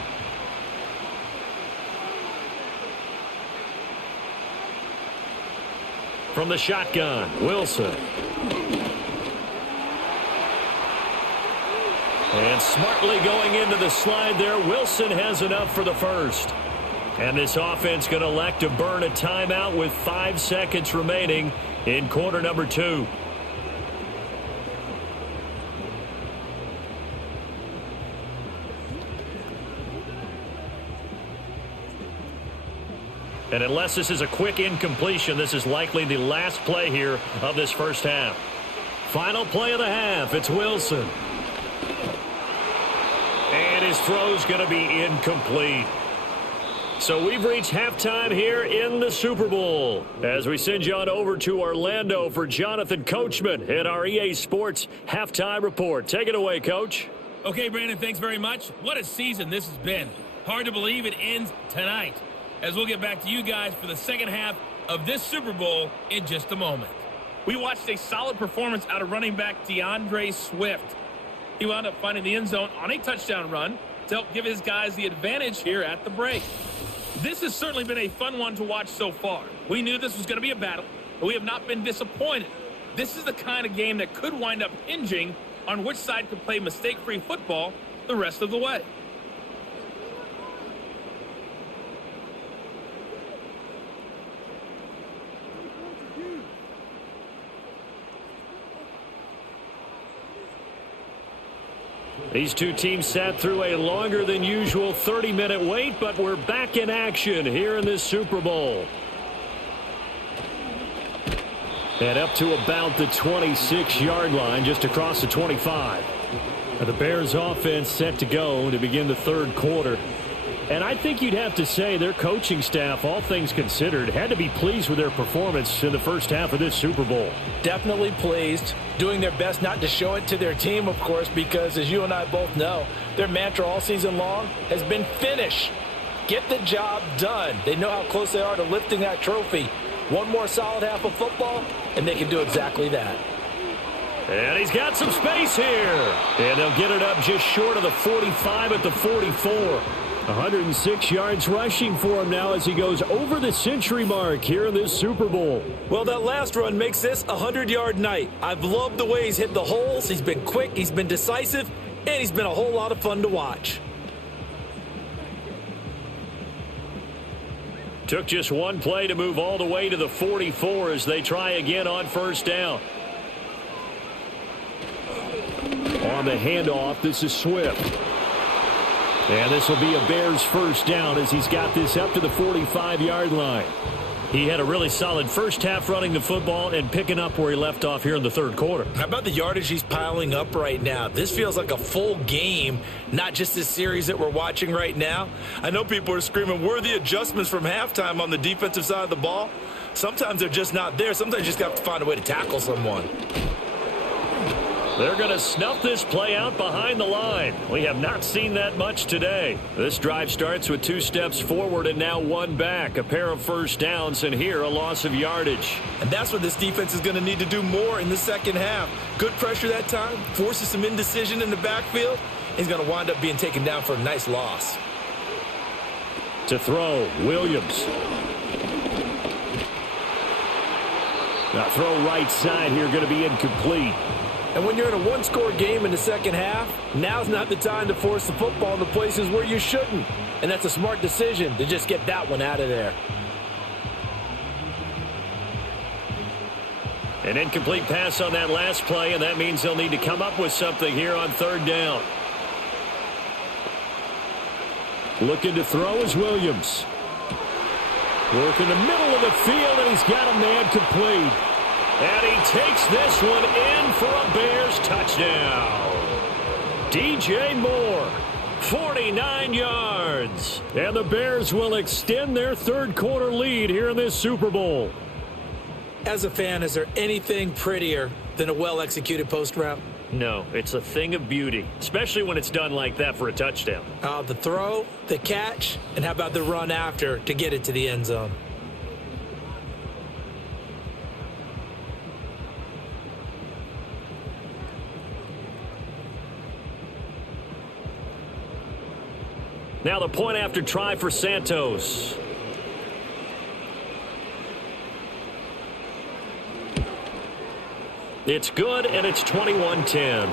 From the shotgun, Wilson. And smartly going into the slide there, Wilson has enough for the first. And this offense going to elect to burn a timeout with 5 seconds remaining in quarter number 2. And unless this is a quick incompletion, this is likely the last play here of this first half. Final play of the half, it's Wilson. And his throw's going to be incomplete. So we've reached halftime here in the Super Bowl. As we send you on over to Orlando for Jonathan Coachman in our EA Sports Halftime Report. Take it away, Coach. Okay, Brandon, thanks very much. What a season this has been. Hard to believe it ends tonight, as we'll get back to you guys for the second half of this Super Bowl in just a moment. We watched a solid performance out of running back DeAndre Swift. He wound up finding the end zone on a touchdown run to help give his guys the advantage here at the break. This has certainly been a fun one to watch so far. We knew this was going to be a battle, but we have not been disappointed. This is the kind of game that could wind up hinging on which side could play mistake-free football the rest of the way. These two teams sat through a longer than usual 30-minute wait, but we're back in action here in this Super Bowl. And up to about the 26-yard line, just across the 25. Now the Bears offense set to go to begin the third quarter. And I think you'd have to say their coaching staff, all things considered, had to be pleased with their performance in the first half of this Super Bowl. Definitely pleased, doing their best not to show it to their team, of course, because as you and I both know, their mantra all season long has been finish. Get the job done. They know how close they are to lifting that trophy. One more solid half of football, and they can do exactly that. And he's got some space here. And they'll get it up just short of the 45 at the 44. 106 yards rushing for him now as he goes over the century mark here in this Super Bowl. Well, that last run makes this a 100-yard night. I've loved the way he's hit the holes. He's been quick, he's been decisive, and he's been a whole lot of fun to watch. Took just one play to move all the way to the 44 as they try again on first down. On the handoff, this is Swift. And this will be a Bears first down as he's got this up to the 45-yard line. He had a really solid first half running the football and picking up where he left off here in the third quarter. How about the yardage he's piling up right now? This feels like a full game, not just this series that we're watching right now. I know people are screaming, where are the adjustments from halftime on the defensive side of the ball? Sometimes they're just not there. Sometimes you just have to find a way to tackle someone. They're going to snuff this play out behind the line. We have not seen that much today. This drive starts with 2 steps forward and now 1 back. A pair of first downs, and here a loss of yardage. And that's what this defense is going to need to do more in the second half. Good pressure that time, forces some indecision in the backfield. He's going to wind up being taken down for a nice loss. To throw, Williams. Now throw right side here, going to be incomplete. And when you're in a one-score game in the second half, now's not the time to force the football in the places where you shouldn't. And that's a smart decision to just get that one out of there. An incomplete pass on that last play, and that means they'll need to come up with something here on third down. Looking to throw is Williams. Work in the middle of the field, and he's got a man complete. And he takes this one in for a Bears touchdown. DJ Moore, 49 yards. And the Bears will extend their third quarter lead here in this Super Bowl. As a fan, is there anything prettier than a well-executed post route? No, it's a thing of beauty, especially when it's done like that for a touchdown. The throw, the catch, and how about the run after to get it to the end zone? Now the point after try for Santos. It's good, and it's 21-10.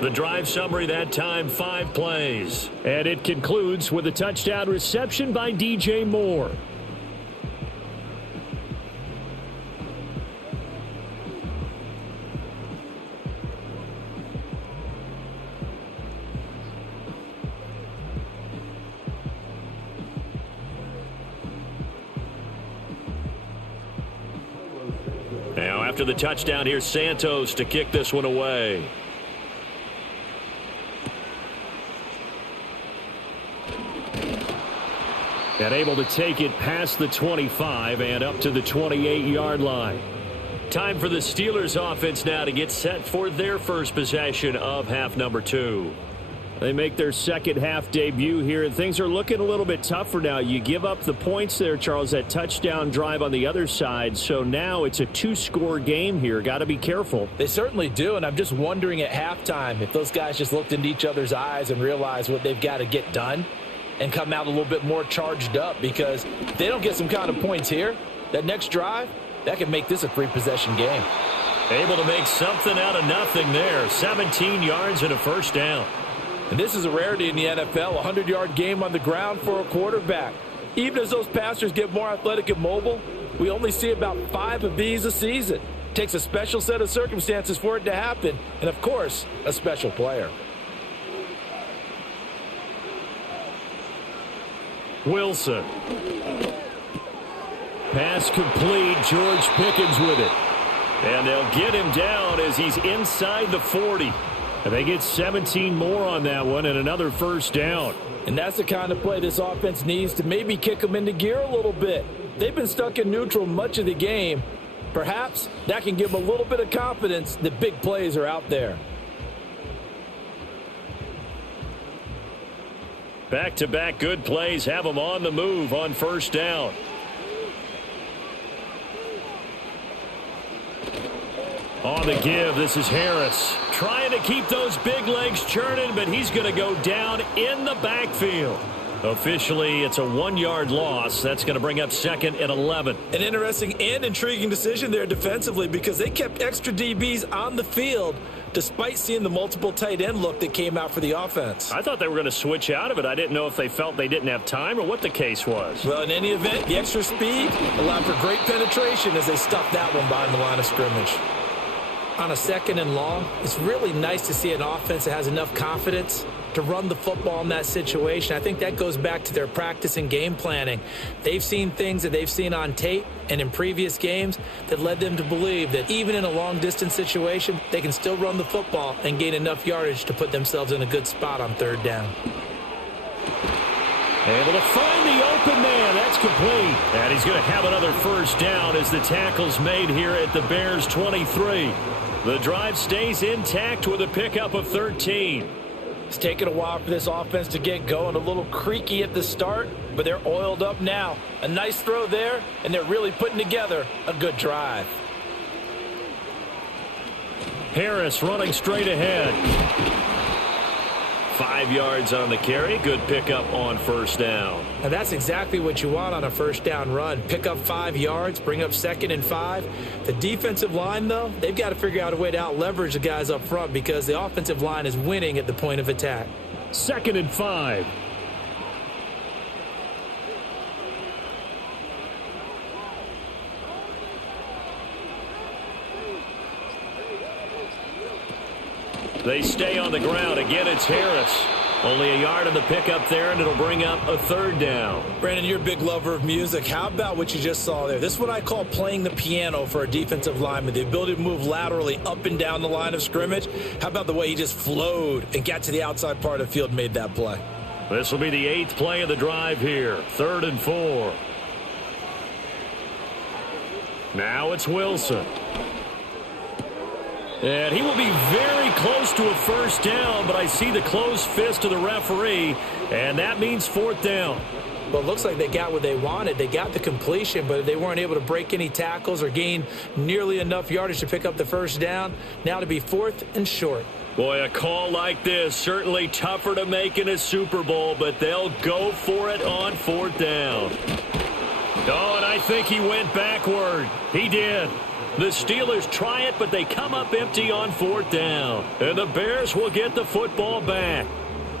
The drive summary that time, 5 plays. And it concludes with a touchdown reception by DJ Moore. Now after the touchdown, here's Santos to kick this one away. And able to take it past the 25 and up to the 28-yard line. Time for the Steelers offense now to get set for their first possession of half number 2. They make their second half debut here, and things are looking a little bit tougher now. You give up the points there, Charles, that touchdown drive on the other side. So now it's a 2-score game here. Got to be careful. They certainly do, and I'm just wondering at halftime if those guys just looked into each other's eyes and realized what they've got to get done and come out a little bit more charged up, because if they don't get some kind of points here, that next drive, that could make this a 3-possession game. Able to make something out of nothing there. 17 yards and a first down. And this is a rarity in the NFL, a 100-yard game on the ground for a quarterback. Even as those passers get more athletic and mobile, we only see about 5 of these a season. It takes a special set of circumstances for it to happen, and of course, a special player. Wilson. Pass complete. George Pickens with it. And they'll get him down as he's inside the 40. And they get 17 more on that one and another first down. And that's the kind of play this offense needs to maybe kick them into gear a little bit. They've been stuck in neutral much of the game. Perhaps that can give them a little bit of confidence that big plays are out there. Back-to-back good plays have them on the move on first down. On the give, this is Harris. Trying to keep those big legs churning, but he's going to go down in the backfield. Officially, it's a 1-yard loss. That's going to bring up 2nd and 11. An interesting and intriguing decision there defensively, because they kept extra DBs on the field despite seeing the multiple tight end look that came out for the offense. I thought they were going to switch out of it. I didn't know if they felt they didn't have time or what the case was. Well, in any event, the extra speed allowed for great penetration as they stuffed that one behind the line of scrimmage. On a 2nd and long, it's really nice to see an offense that has enough confidence to run the football in that situation. I think that goes back to their practice and game planning. They've seen things that they've seen on tape and in previous games that led them to believe that even in a long-distance situation, they can still run the football and gain enough yardage to put themselves in a good spot on 3rd down. Able to find the open man. That's complete. And he's going to have another first down as the tackle's made here at the Bears' 23. The drive stays intact with a pickup of 13. It's taken a while for this offense to get going. A little creaky at the start, but they're oiled up now. A nice throw there, and they're really putting together a good drive. Harris running straight ahead. 5 yards on the carry. Good pickup on first down. And that's exactly what you want on a first down run. Pick up 5 yards, bring up 2nd and 5. The defensive line, though, they've got to figure out a way to out-leverage the guys up front because the offensive line is winning at the point of attack. 2nd and 5. They stay on the ground. Again, it's Harris. Only a yard on the pickup there, and it'll bring up a 3rd down. Brandon, you're a big lover of music. How about what you just saw there? This is what I call playing the piano for a defensive lineman, the ability to move laterally up and down the line of scrimmage. How about the way he just flowed and got to the outside part of the field and made that play? This will be the 8th play of the drive here. 3rd and 4. Now it's Wilson. And he will be very close to a first down, but I see the closed fist of the referee, and that means 4th down. Well, it looks like they got what they wanted. They got the completion, but they weren't able to break any tackles or gain nearly enough yardage to pick up the first down. Now to be 4th and short. Boy, a call like this, certainly tougher to make in a Super Bowl, but they'll go for it on 4th down. Oh, and I think he went backward. He did. The Steelers try it, but they come up empty on 4th down. And the Bears will get the football back.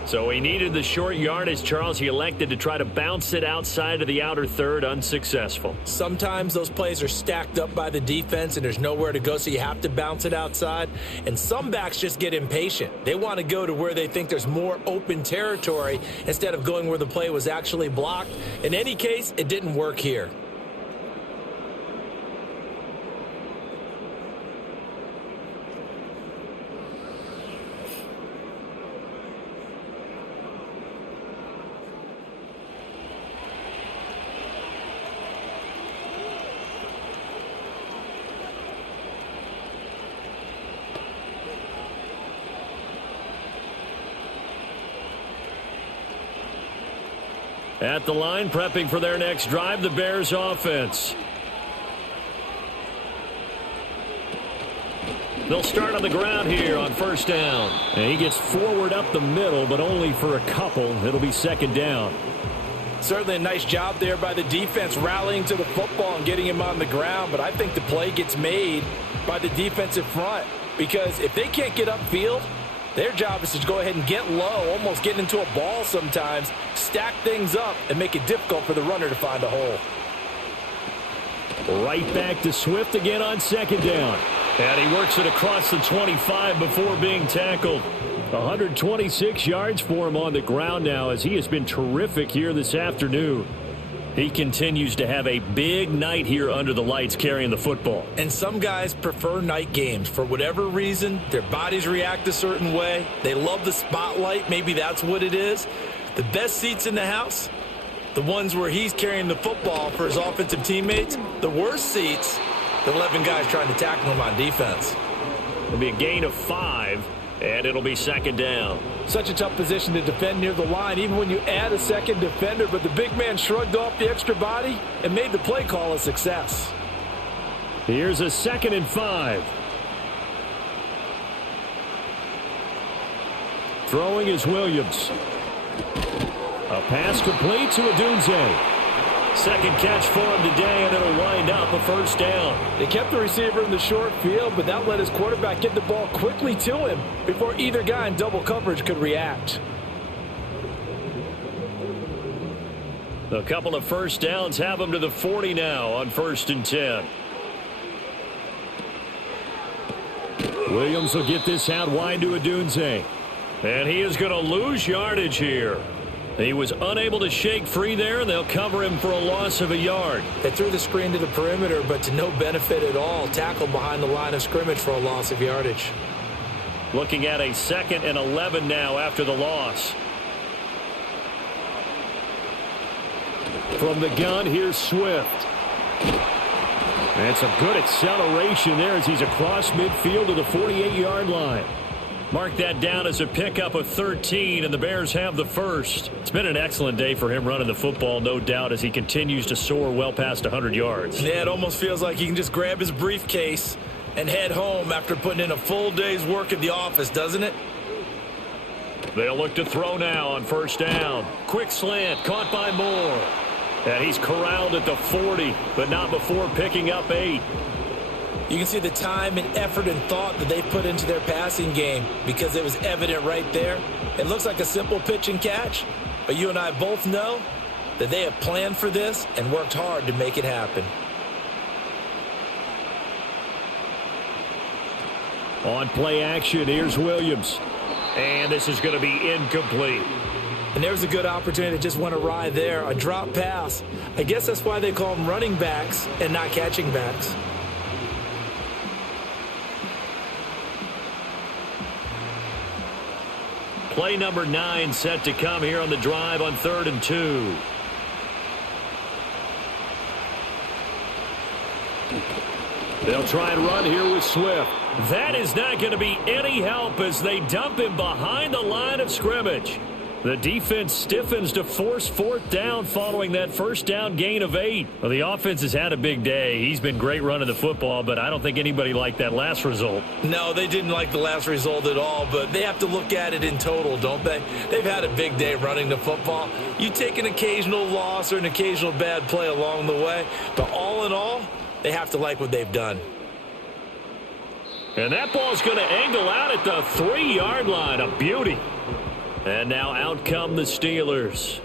So he needed the short yardage, Charles. He elected to try to bounce it outside of the outer third, unsuccessful. Sometimes those plays are stacked up by the defense and there's nowhere to go, so you have to bounce it outside. And some backs just get impatient. They want to go to where they think there's more open territory instead of going where the play was actually blocked. In any case, it didn't work here. At the line, prepping for their next drive, the Bears offense. They'll start on the ground here on 1st down. And he gets forward up the middle, but only for a couple. It'll be 2nd down. Certainly a nice job there by the defense rallying to the football and getting him on the ground, but I think the play gets made by the defensive front because if they can't get upfield, their job is to go ahead and get low, almost get into a ball sometimes, stack things up, and make it difficult for the runner to find a hole. Right back to Swift again on 2nd down. And he works it across the 25 before being tackled. 126 yards for him on the ground now as he has been terrific here this afternoon. He continues to have a big night here under the lights carrying the football. And some guys prefer night games. For whatever reason, their bodies react a certain way. They love the spotlight. Maybe that's what it is. The best seats in the house, the ones where he's carrying the football for his offensive teammates. The worst seats, the 11 guys trying to tackle him on defense. It'll be a gain of 5, and it'll be 2nd down. Such a tough position to defend near the line, even when you add a second defender, but the big man shrugged off the extra body and made the play call a success. Here's a 2nd and 5. Throwing is Williams. A pass complete to Odunze. 2nd catch for him today, and it'll wind up a 1st down. They kept the receiver in the short field, but that let his quarterback get the ball quickly to him before either guy in double coverage could react. A couple of 1st downs have him to the 40 now on 1st and 10. Williams will get this out wide to Odunze. And he is going to lose yardage here. He was unable to shake free there, and they'll cover him for a loss of a yard. They threw the screen to the perimeter, but to no benefit at all. Tackled behind the line of scrimmage for a loss of yardage. Looking at a 2nd and 11 now after the loss. From the gun, here's Swift. And some good acceleration there as he's across midfield to the 48-yard line. Mark that down as a pickup of 13, and the Bears have the 1st. It's been an excellent day for him running the football, no doubt, as he continues to soar well past 100 yards. Yeah, it almost feels like he can just grab his briefcase and head home after putting in a full day's work at the office, doesn't it? They'll look to throw now on 1st down. Quick slant, caught by Moore. And he's corralled at the 40, but not before picking up 8. You can see the time and effort and thought that they put into their passing game because it was evident right there. It looks like a simple pitch and catch, but you and I both know that they have planned for this and worked hard to make it happen. On play action, here's Williams. And this is going to be incomplete. And there's a good opportunity that just went awry there, a drop pass. I guess that's why they call them running backs and not catching backs. Play number 9 set to come here on the drive on 3rd and 2. They'll try and run here with Swift. That is not going to be any help as they dump him behind the line of scrimmage. The defense stiffens to force fourth down following that first down gain of 8. Well, the offense has had a big day. He's been great running the football, but I don't think anybody liked that last result. No, they didn't like the last result at all, but they have to look at it in total, don't they? They've had a big day running the football. You take an occasional loss or an occasional bad play along the way, but all in all, they have to like what they've done. And that ball's going to angle out at the 3-yard line. A beauty. And now out come the Steelers.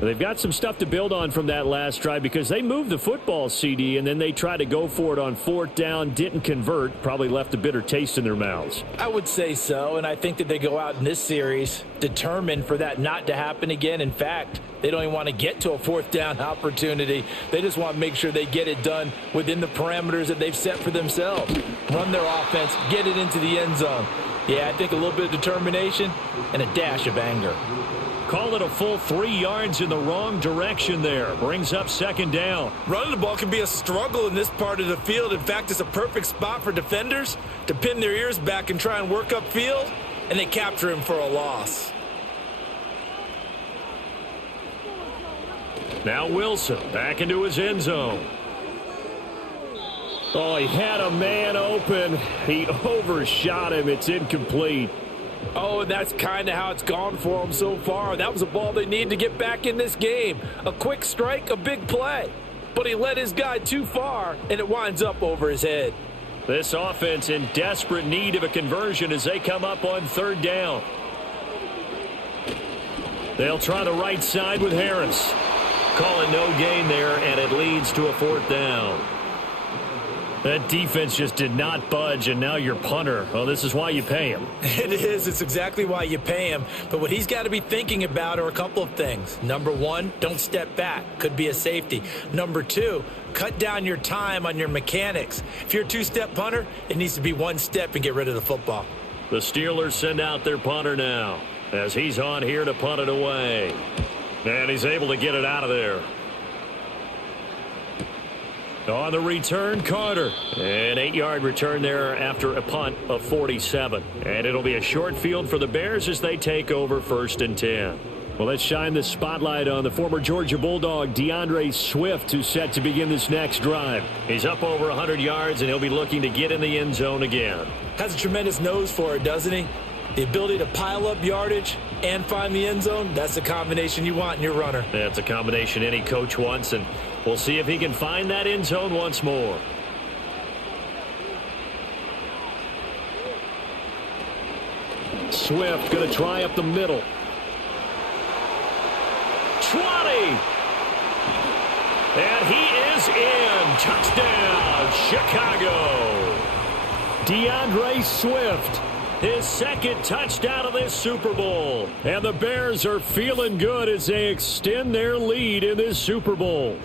They've got some stuff to build on from that last drive because they moved the football, CD, and then they tried to go for it on fourth down, didn't convert, probably left a bitter taste in their mouths. I would say so, and I think that they go out in this series determined for that not to happen again. In fact, they don't even want to get to a fourth down opportunity. They just want to make sure they get it done within the parameters that they've set for themselves. Run their offense, get it into the end zone. Yeah, I think a little bit of determination and a dash of anger. Call it a full 3 yards in the wrong direction there. Brings up second down. Running the ball can be a struggle in this part of the field. In fact, it's a perfect spot for defenders to pin their ears back and try and work upfield, and they capture him for a loss. Now Wilson back into his end zone. Oh, he had a man open. He overshot him. It's incomplete. Oh, and that's kind of how it's gone for them so far. That was a ball they need to get back in this game. A quick strike, a big play. But he led his guy too far, and it winds up over his head. This offense in desperate need of a conversion as they come up on third down. They'll try the right side with Harris. Call it no gain there, and it leads to a fourth down. That defense just did not budge, and now your punter. Well, this is why you pay him. It is. It's exactly why you pay him. But what he's got to be thinking about are a couple of things. Number one, don't step back. Could be a safety. Number two, cut down your time on your mechanics. If you're a two-step punter, it needs to be one step and get rid of the football. The Steelers send out their punter now as he's on here to punt it away. And he's able to get it out of there. On the return, Carter. An 8-yard return there after a punt of 47. And it'll be a short field for the Bears as they take over 1st and 10. Well, let's shine the spotlight on the former Georgia Bulldog, DeAndre Swift, who's set to begin this next drive. He's up over 100 yards, and he'll be looking to get in the end zone again. Has a tremendous nose for it, doesn't he? The ability to pile up yardage and find the end zone, that's the combination you want in your runner. That's a combination any coach wants, and we'll see if he can find that end zone once more. Swift going to try up the middle. 20! And he is in. Touchdown, Chicago. DeAndre Swift, his second touchdown of this Super Bowl. And the Bears are feeling good as they extend their lead in this Super Bowl.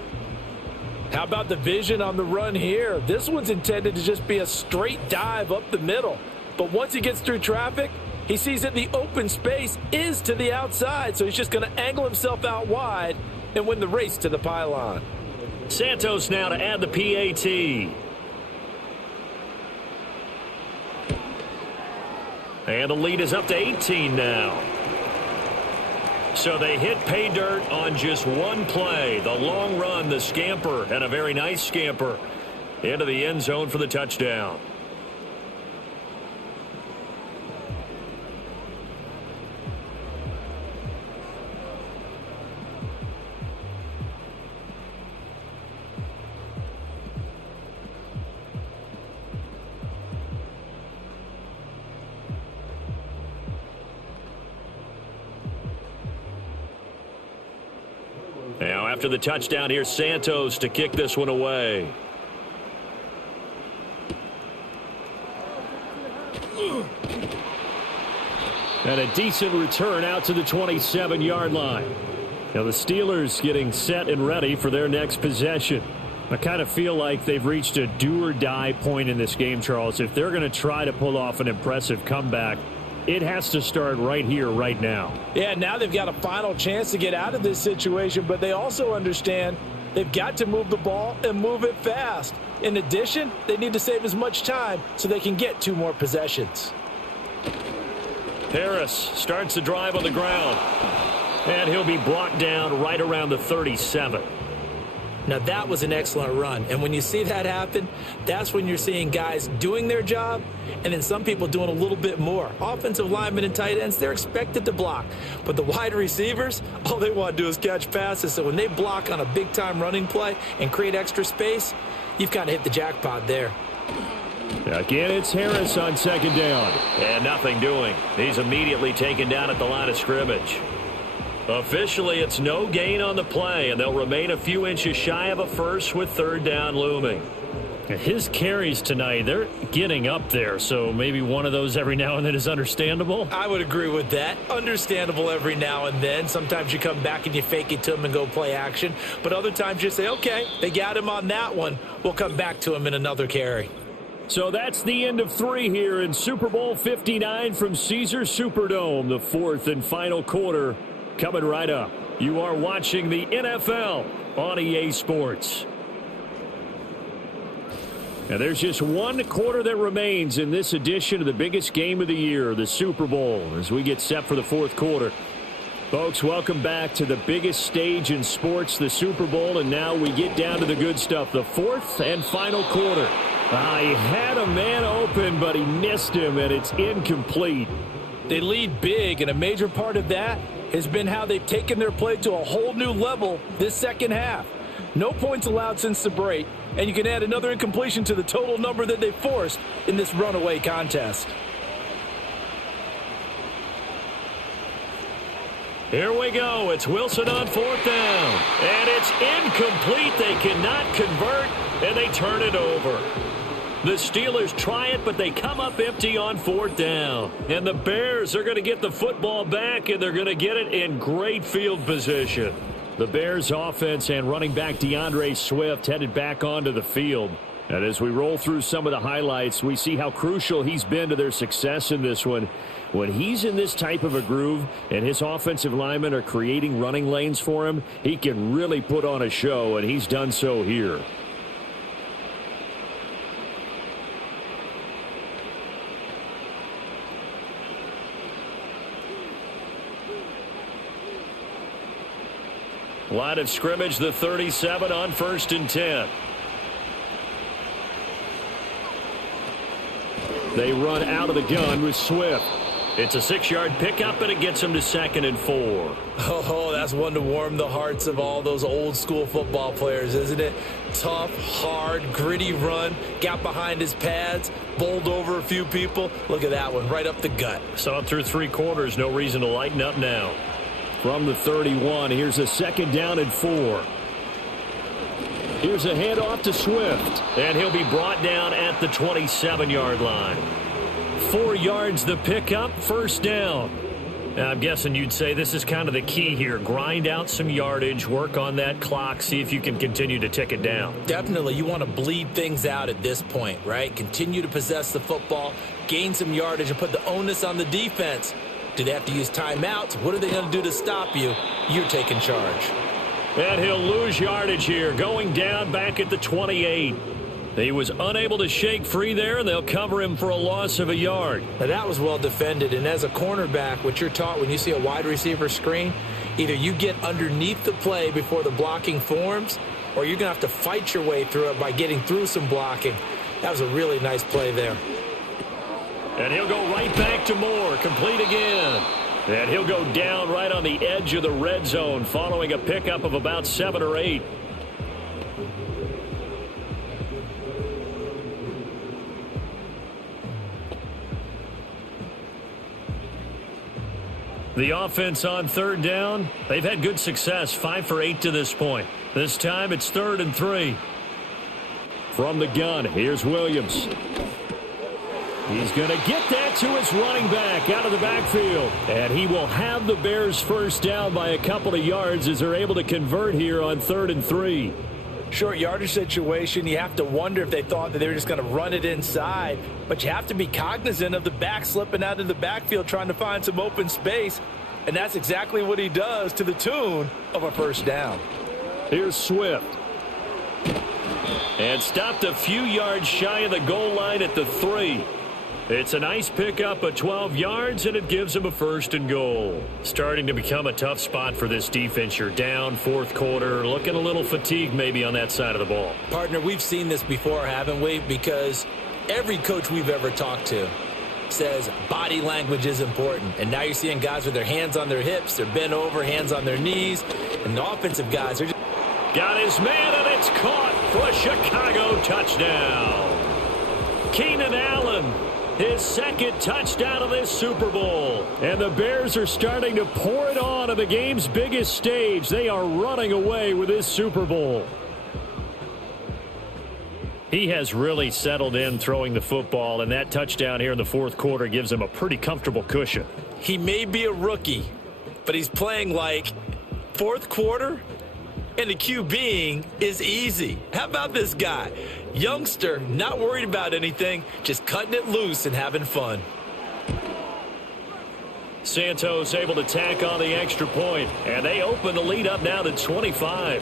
How about the vision on the run here? This one's intended to just be a straight dive up the middle. But once he gets through traffic, he sees that the open space is to the outside, so he's just going to angle himself out wide and win the race to the pylon. Santos now to add the PAT. And the lead is up to 18 now. So they hit pay dirt on just one play. The long run, the scamper, and a very nice scamper into the end zone for the touchdown. Now, after the touchdown, here's Santos to kick this one away. And a decent return out to the 27-yard line. Now, the Steelers getting set and ready for their next possession. I kind of feel like they've reached a do-or-die point in this game, Charles. If they're going to try to pull off an impressive comeback, it has to start right here, right now. Yeah, now they've got a final chance to get out of this situation, but they also understand they've got to move the ball and move it fast. In addition, they need to save as much time so they can get 2 more possessions. Harris starts the drive on the ground. And he'll be brought down right around the 37. Now, that was an excellent run. And when you see that happen, that's when you're seeing guys doing their job and then some people doing a little bit more. Offensive linemen and tight ends, they're expected to block. But the wide receivers, all they want to do is catch passes. So when they block on a big-time running play and create extra space, you've kind of hit the jackpot there. Again, it's Harris on second down. And nothing doing. He's immediately taken down at the line of scrimmage. Officially, it's no gain on the play, and they'll remain a few inches shy of a first with third down looming. His carries tonight, they're getting up there, so maybe one of those every now and then is understandable. I would agree with that. Understandable every now and then. Sometimes you come back and you fake it to him and go play action. But other times you say, okay, they got him on that one. We'll come back to him in another carry. So that's the end of 3 here in Super Bowl 59 from Caesars Superdome, the 4th and final quarter. Coming right up, you are watching the NFL on EA Sports. And there's just 1 quarter that remains in this edition of the biggest game of the year, the Super Bowl, as we get set for the 4th quarter. Folks, welcome back to the biggest stage in sports, the Super Bowl, and now we get down to the good stuff, the 4th and final quarter. He had a man open, but he missed him, and it's incomplete. They lead big, and a major part of that has been how they've taken their play to a whole new level this second half. No points allowed since the break, and you can add another incompletion to the total number that they forced in this runaway contest. Here we go. It's Wilson on 4th down, and it's incomplete. They cannot convert, and they turn it over. The Steelers try it, but they come up empty on 4th down. And the Bears are going to get the football back, and they're going to get it in great field position. The Bears offense and running back DeAndre Swift headed back onto the field. And as we roll through some of the highlights, we see how crucial he's been to their success in this one. When he's in this type of a groove and his offensive linemen are creating running lanes for him, he can really put on a show, and he's done so here. Line of scrimmage, the 37 on 1st and 10. They run out of the gun with Swift. It's a 6-yard pickup, and it gets him to 2nd and 4. Oh, that's one to warm the hearts of all those old-school football players, isn't it? Tough, hard, gritty run, got behind his pads, bowled over a few people. Look at that one, right up the gut. Saw it through 3 quarters, no reason to lighten up now. From the 31, here's a 2nd down and 4. Here's a handoff to Swift, and he'll be brought down at the 27-yard line. 4 yards the pickup, 1st down. Now, I'm guessing you'd say this is kind of the key here. Grind out some yardage, work on that clock, see if you can continue to tick it down. Definitely, you want to bleed things out at this point, right? Continue to possess the football, gain some yardage, and put the onus on the defense. Do they have to use timeouts? What are they going to do to stop you? You're taking charge. And he'll lose yardage here, going down back at the 28. He was unable to shake free there, and they'll cover him for a loss of a yard. Now, that was well defended, and as a cornerback, what you're taught when you see a wide receiver screen, either you get underneath the play before the blocking forms, or you're going to have to fight your way through it by getting through some blocking. That was a really nice play there. And he'll go right back to Moore, complete again. And he'll go down right on the edge of the red zone following a pickup of about 7 or 8. The offense on 3rd down, they've had good success, 5 for 8 to this point. This time it's 3rd and 3. From the gun, here's Williams. He's going to get that to his running back out of the backfield. And he will have the Bears 1st down by a couple of yards as they're able to convert here on 3rd and 3. Short yardage situation, you have to wonder if they thought that they were just going to run it inside. But you have to be cognizant of the back slipping out of the backfield trying to find some open space. And that's exactly what he does to the tune of a 1st down. Here's Swift. And stopped a few yards shy of the goal line at the 3. It's a nice pickup of 12 yards, and it gives them a 1st and goal. Starting to become a tough spot for this defense. You're down 4th quarter, looking a little fatigued maybe on that side of the ball. Partner, we've seen this before, haven't we? Because every coach we've ever talked to says body language is important. And now you're seeing guys with their hands on their hips, they're bent over, hands on their knees, and the offensive guys are just... Got his man, and it's caught for a Chicago touchdown. Keenan Allen, his 2nd touchdown of this Super Bowl. And the Bears are starting to pour it on the game's biggest stage. They are running away with this Super Bowl. He has really settled in throwing the football, and that touchdown here in the 4th quarter gives him a pretty comfortable cushion. He may be a rookie, but he's playing like 4th quarter, and the QBing is easy. How about this guy? Youngster, not worried about anything, just cutting it loose and having fun. Santos able to tack on the extra point, and they open the lead up now to 25.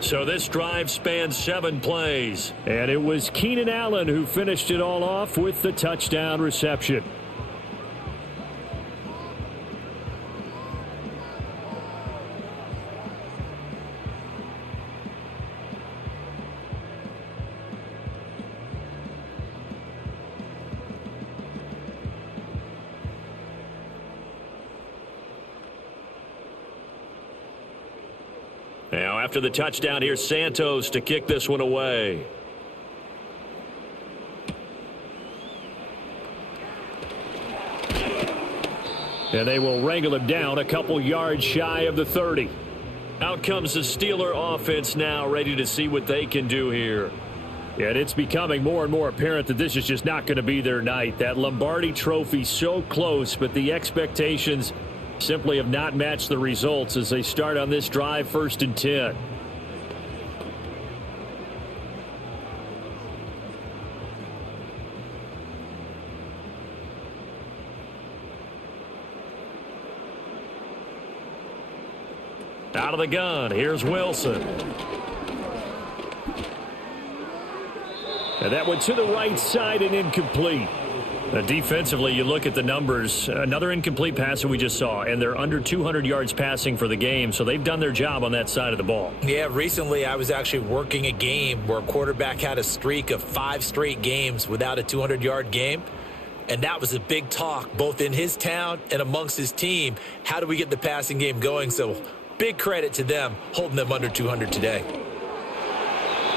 So this drive spans 7 plays, and it was Keenan Allen who finished it all off with the touchdown reception. Now, after the touchdown, here's Santos to kick this one away. And they will wrangle him down a couple yards shy of the 30. Out comes the Steeler offense now, ready to see what they can do here. And it's becoming more and more apparent that this is just not going to be their night. That Lombardi trophy so close, but the expectations simply have not matched the results as they start on this drive, 1st and 10. Out of the gun, here's Wilson. And that went to the right side and incomplete. Defensively, you look at the numbers, another incomplete pass that we just saw, and they're under 200 yards passing for the game, so they've done their job on that side of the ball. Yeah, recently I was actually working a game where a quarterback had a streak of 5 straight games without a 200-yard game, and that was a big talk both in his town and amongst his team. How do we get the passing game going? So big credit to them holding them under 200 today.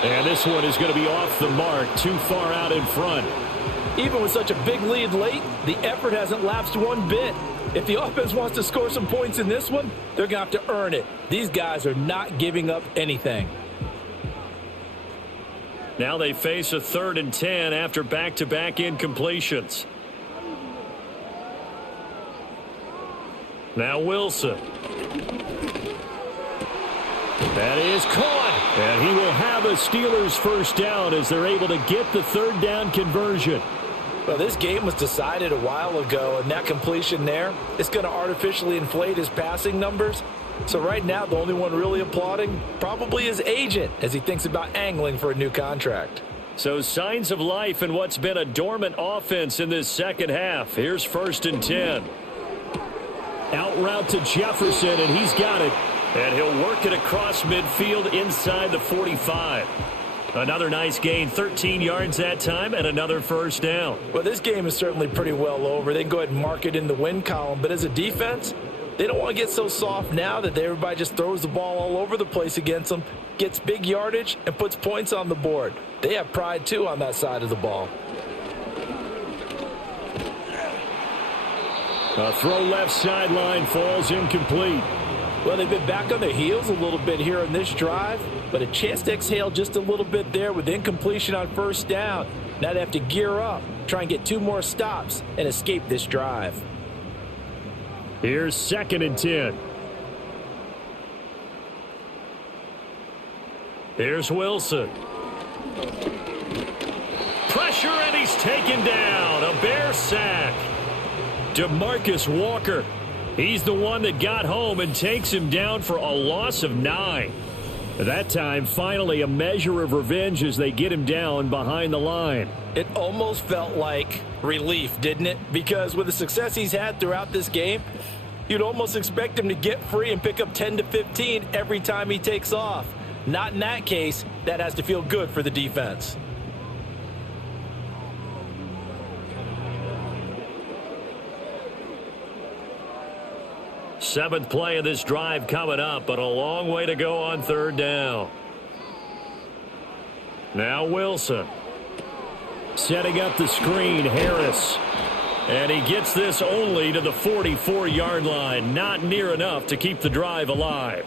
And this one is going to be off the mark, too far out in front. Even with such a big lead late, the effort hasn't lapsed one bit. If the offense wants to score some points in this one, they're going to have to earn it. These guys are not giving up anything. Now they face a 3rd and 10 after back-to-back incompletions. Now Wilson. That is caught. And he will have a Steelers 1st down as they're able to get the 3rd down conversion. Well, this game was decided a while ago, and that completion there is going to artificially inflate his passing numbers. So right now, the only one really applauding probably his agent as he thinks about angling for a new contract. So signs of life in what's been a dormant offense in this 2nd half. Here's 1st and 10. Out route to Jefferson, and he's got it. And he'll work it across midfield inside the 45. Another nice gain, 13 yards that time, and another 1st down. Well, this game is certainly pretty well over. They can go ahead and mark it in the win column. But as a defense, they don't want to get so soft now that everybody just throws the ball all over the place against them, gets big yardage, and puts points on the board. They have pride, too, on that side of the ball. A throw left sideline falls incomplete. Well, they've been back on their heels a little bit here in this drive, but a chance to exhale just a little bit there with incompletion on 1st down. Now they have to gear up, try and get 2 more stops, and escape this drive. Here's 2nd and 10. Here's Wilson. Pressure, and he's taken down. A Bear sack. DeMarcus Walker. He's the one that got home and takes him down for a loss of 9. That time, finally, a measure of revenge as they get him down behind the line. It almost felt like relief, didn't it? Because with the success he's had throughout this game, you'd almost expect him to get free and pick up 10 to 15 every time he takes off. Not in that case. That has to feel good for the defense. Seventh play of this drive coming up, but a long way to go on third down. Now Wilson. Setting up the screen, Harris. And he gets this only to the 44-yard line. Not near enough to keep the drive alive.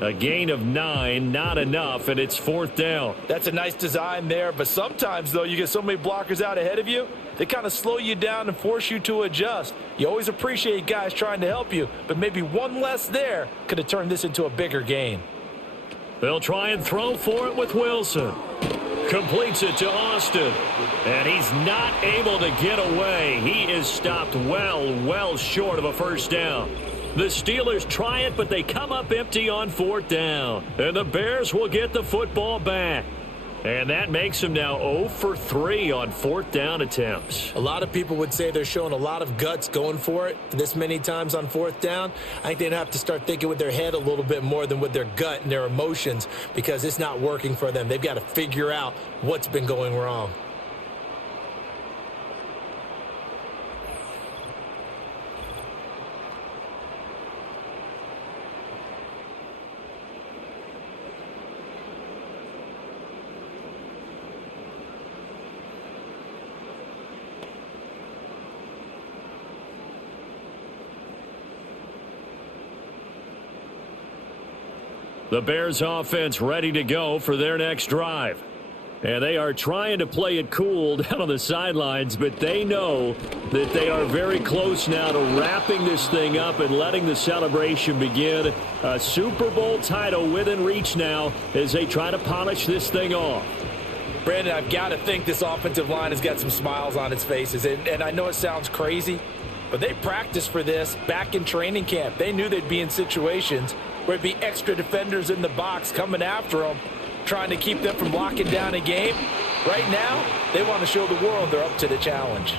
A gain of 9, not enough, and it's fourth down. That's a nice design there, but sometimes, though, you get so many blockers out ahead of you, they kind of slow you down and force you to adjust. You always appreciate guys trying to help you, but maybe one less there could have turned this into a bigger gain. They'll try and throw for it with Wilson. Completes it to Austin. And he's not able to get away. He is stopped well short of a first down. The Steelers try it, but they come up empty on fourth down. And the Bears will get the football back. And that makes them now 0 for 3 on fourth down attempts. A lot of people would say they're showing a lot of guts going for it this many times on fourth down. I think they'd have to start thinking with their head a little bit more than with their gut and their emotions, because it's not working for them. They've got to figure out what's been going wrong. The Bears offense ready to go for their next drive. And they are trying to play it cool down on the sidelines, but they know that they are very close now to wrapping this thing up and letting the celebration begin. A Super Bowl title within reach now as they try to polish this thing off. Brandon, I've got to think this offensive line has got some smiles on its faces. And I know it sounds crazy, but they practiced for this back in training camp. They knew they'd be in situations where it'd be extra defenders in the box coming after them, trying to keep them from locking down a game. Right now, they want to show the world they're up to the challenge.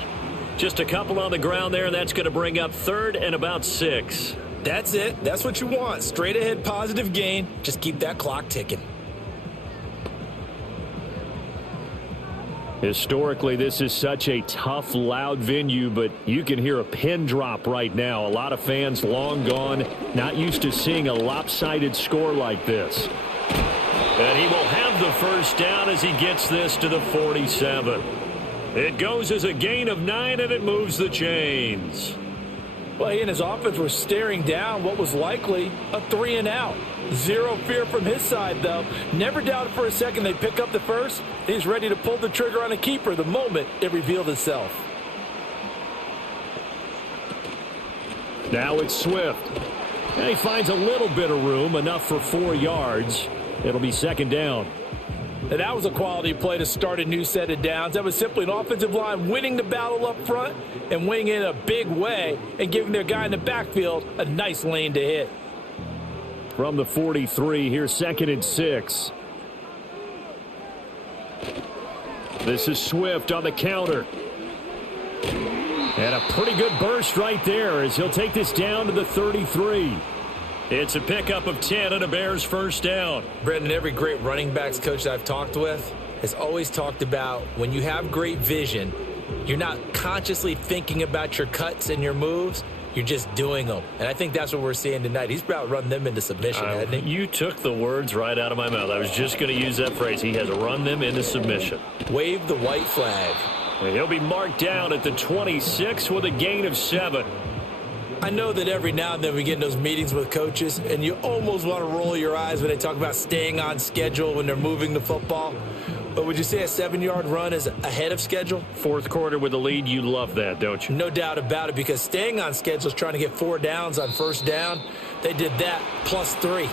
Just a couple on the ground there, and that's going to bring up third and about 6. That's it. That's what you want. Straight ahead positive gain. Just keep that clock ticking. Historically, this is such a tough, loud venue, but you can hear a pin drop right now. A lot of fans long gone, not used to seeing a lopsided score like this. And he will have the first down as he gets this to the 47. It goes as a gain of 9, and it moves the chains. Well, he and his offense were staring down what was likely a 3-and-out. Zero fear from his side, though. Never doubted for a second they'd pick up the first. He's ready to pull the trigger on a keeper the moment it revealed itself. Now it's Swift. And he finds a little bit of room, enough for 4 yards. It'll be second down. And that was a quality play to start a new set of downs. That was simply an offensive line winning the battle up front and winning in a big way and giving their guy in the backfield a nice lane to hit. From the 43, here's second and 6. This is Swift on the counter. And a pretty good burst right there as he'll take this down to the 33. It's a pickup of 10 and a Bears first down. Brendan, every great running backs coach that I've talked with has always talked about when you have great vision, you're not consciously thinking about your cuts and your moves. You're just doing them. And I think that's what we're seeing tonight. He's about to run them into submission, hasn't he? You took the words right out of my mouth. I was just going to use that phrase. He has run them into submission. Wave the white flag. And he'll be marked down at the 26 with a gain of 7. I know that every now and then we get in those meetings with coaches, and you almost want to roll your eyes when they talk about staying on schedule when they're moving the football. But would you say a 7-yard run is ahead of schedule? Fourth quarter with the lead, you love that, don't you? No doubt about it, because staying on schedule is trying to get 4 downs on first down. They did that plus 3.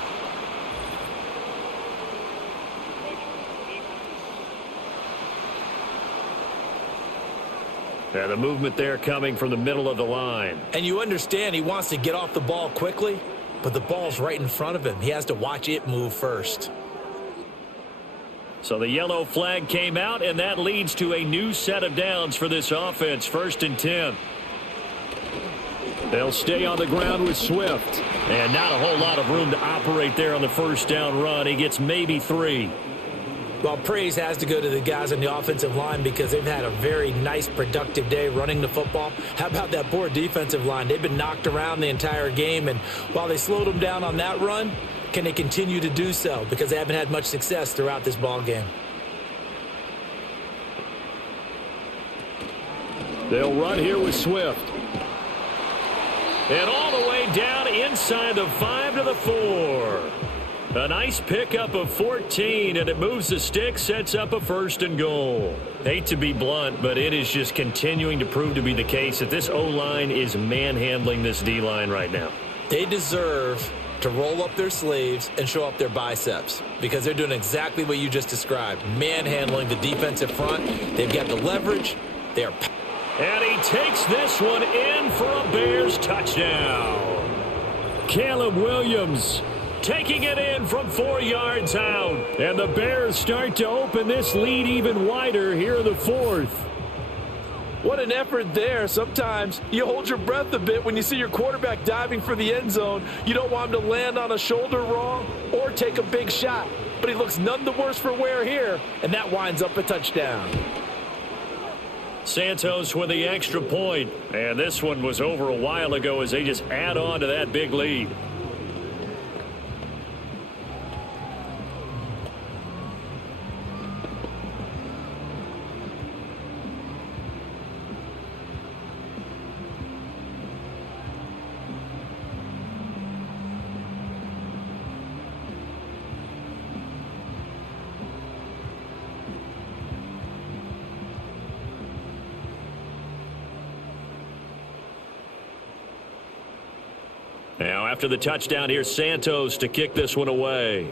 Yeah, the movement there coming from the middle of the line. And you understand he wants to get off the ball quickly, but the ball's right in front of him. He has to watch it move first. So the yellow flag came out, and that leads to a new set of downs for this offense. 1st and 10. They'll stay on the ground with Swift. And not a whole lot of room to operate there on the 1st down run. He gets maybe 3. Well, praise has to go to the guys on the offensive line because they've had a very nice, productive day running the football. How about that poor defensive line? They've been knocked around the entire game, and while they slowed them down on that run, can they continue to do so? Because they haven't had much success throughout this ball game. They'll run here with Swift. And all the way down inside the 5 to the 4. A nice pickup of 14, and it moves the stick, sets up a 1st and goal. Hate to be blunt, but it is just continuing to prove to be the case that this O-line is manhandling this D-line right now. They deserve to roll up their sleeves and show up their biceps because they're doing exactly what you just described, manhandling the defensive front. They've got the leverage. They're... And he takes this one in for a Bears touchdown. Caleb Williams taking it in from 4 yards out. And the Bears start to open this lead even wider here in the 4th. What an effort there. Sometimes you hold your breath a bit when you see your quarterback diving for the end zone. You don't want him to land on a shoulder wrong or take a big shot. But he looks none the worse for wear here, and that winds up a touchdown. Santos with the extra point. And this one was over a while ago as they just add on to that big lead. Now, after the touchdown, here's Santos to kick this one away.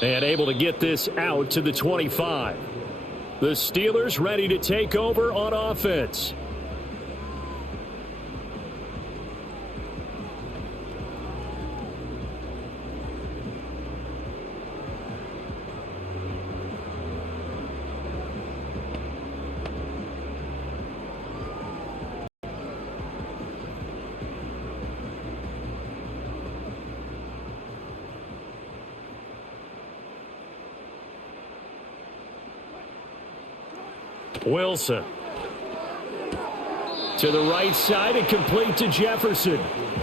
And able to get this out to the 25. The Steelers ready to take over on offense. Wilson to the right side and complete to Jefferson.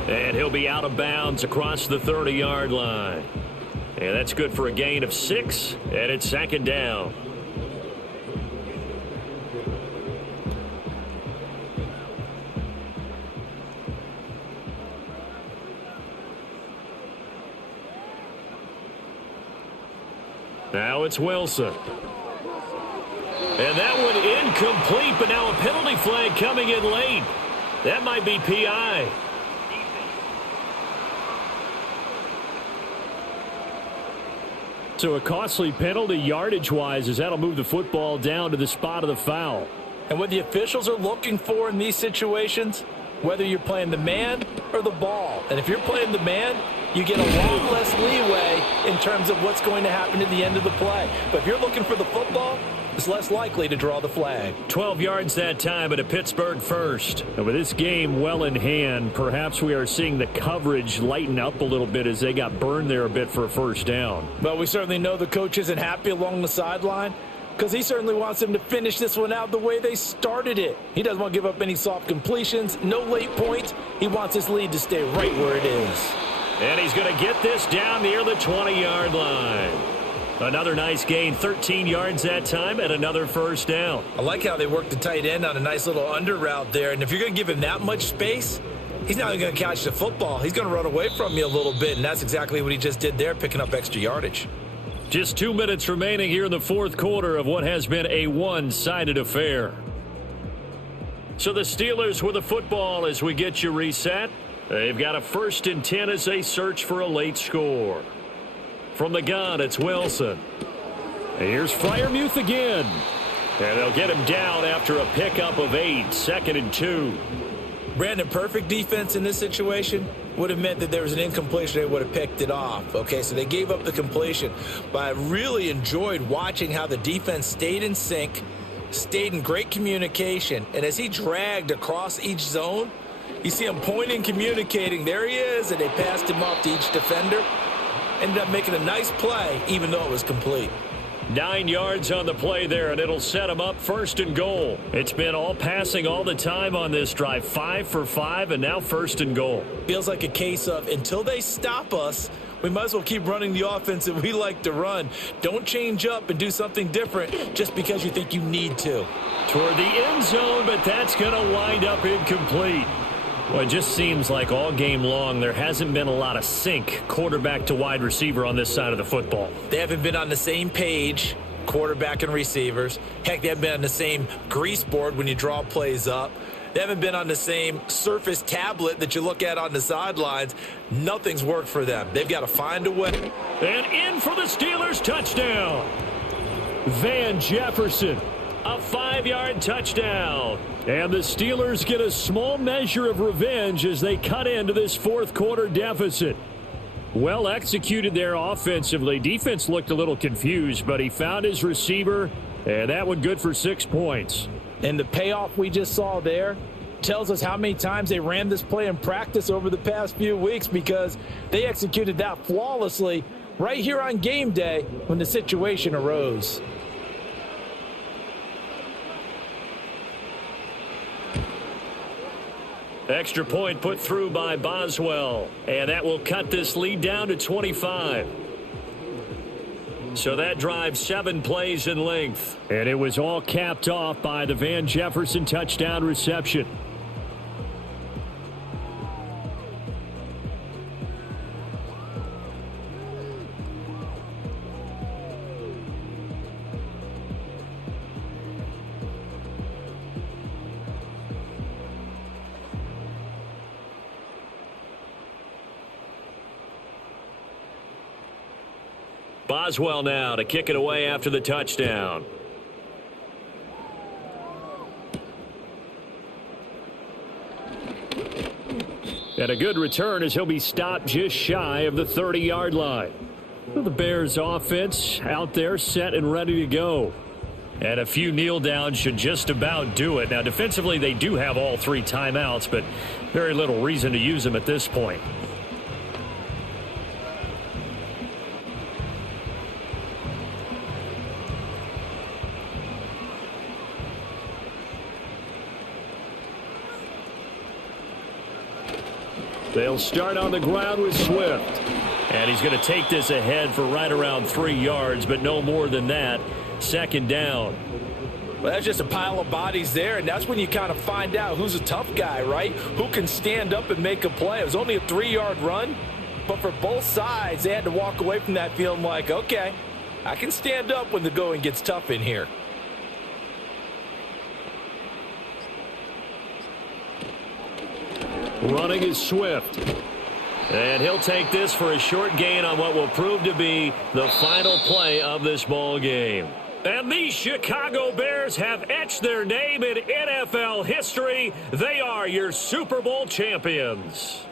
And he'll be out of bounds across the 30-yard line. And that's good for a gain of 6, and it's 2nd down. Now it's Wilson. And that one incomplete, but now a penalty flag coming in late. That might be PI. So a costly penalty yardage-wise as that'll move the football down to the spot of the foul. And what the officials are looking for in these situations, whether you're playing the man or the ball. And if you're playing the man, you get a lot less leeway in terms of what's going to happen at the end of the play. But if you're looking for the football, it's less likely to draw the flag. 12 yards that time at a Pittsburgh first. And with this game well in hand, perhaps we are seeing the coverage lighten up a little bit as they got burned there a bit for a 1st down. Well, we certainly know the coach isn't happy along the sideline because he certainly wants them to finish this one out the way they started it. He doesn't want to give up any soft completions, no late points. He wants his lead to stay right where it is. And he's going to get this down near the 20-yard line. Another nice gain, 13 yards that time, and another 1st down. I like how they worked the tight end on a nice little under route there. And if you're going to give him that much space, he's not going to catch the football. He's going to run away from you a little bit, and that's exactly what he just did there, picking up extra yardage. Just 2 minutes remaining here in the 4th quarter of what has been a one-sided affair. So the Steelers with the football as we get you reset. They've got a 1st and 10 as they search for a late score. From the gun, it's Wilson. And here's Freiermuth again. And they'll get him down after a pickup of 8, 2nd and 2. Brandon, perfect defense in this situation. would have meant that there was an incompletion. They would have picked it off. Okay, so they gave up the completion. But I really enjoyed watching how the defense stayed in sync, stayed in great communication. And as he dragged across each zone, you see him pointing, communicating. There he is, and they passed him off to each defender. Ended up making a nice play, even though it was complete. 9 yards on the play there, and it'll set them up 1st and goal. It's been all passing all the time on this drive. 5 for 5, and now 1st and goal. Feels like a case of until they stop us, we might as well keep running the offense that we like to run. Don't change up and do something different just because you think you need to. Toward the end zone, but that's going to wind up incomplete. Well, it just seems like all game long there hasn't been a lot of sync quarterback to wide receiver on this side of the football. They haven't been on the same page, quarterback and receivers. Heck, they haven't been on the same grease board when you draw plays up. They haven't been on the same Surface tablet that you look at on the sidelines. Nothing's worked for them. They've got to find a way. And in for the Steelers touchdown. Van Jefferson, a 5-yard touchdown. And the Steelers get a small measure of revenge as they cut into this fourth quarter deficit. Well executed there offensively. Defense looked a little confused, but he found his receiver, and that one good for 6 points. And the payoff we just saw there tells us how many times they ran this play in practice over the past few weeks, because they executed that flawlessly right here on game day when the situation arose. Extra point put through by Boswell, and that will cut this lead down to 25. So that drive 7 plays in length, and it was all capped off by the Van Jefferson touchdown reception. Boswell now to kick it away after the touchdown. And a good return as he'll be stopped just shy of the 30-yard line. The Bears offense out there set and ready to go. And a few kneel downs should just about do it. Now defensively they do have all 3 timeouts, but very little reason to use them at this point. They'll start on the ground with Swift. And he's going to take this ahead for right around 3 yards, but no more than that. 2nd down. Well, that's just a pile of bodies there, and that's when you kind of find out who's a tough guy, right? Who can stand up and make a play. It was only a 3-yard run, but for both sides, they had to walk away from that feeling like, okay, I can stand up when the going gets tough in here. Running is Swift. And he'll take this for a short gain on what will prove to be the final play of this ball game. And the Chicago Bears have etched their name in NFL history. They are your Super Bowl champions.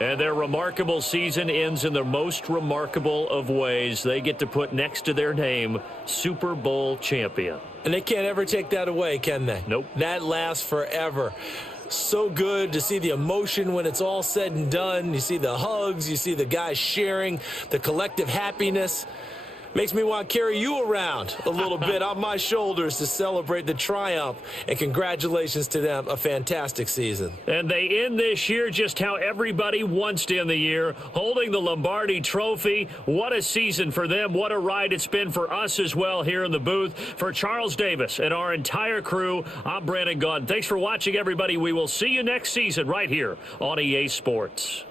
And their remarkable season ends in the most remarkable of ways. They get to put next to their name, Super Bowl champion. And they can't ever take that away, can they? Nope. That lasts forever. So good to see the emotion when it's all said and done. You see the hugs. You see the guys sharing the collective happiness. Makes me want to carry you around a little bit on my shoulders to celebrate the triumph. And congratulations to them. A fantastic season. And they end this year just how everybody wants to end the year, holding the Lombardi Trophy. What a season for them. What a ride it's been for us as well here in the booth. For Charles Davis and our entire crew, I'm Brandon Gaudin. Thanks for watching, everybody. We will see you next season right here on EA Sports.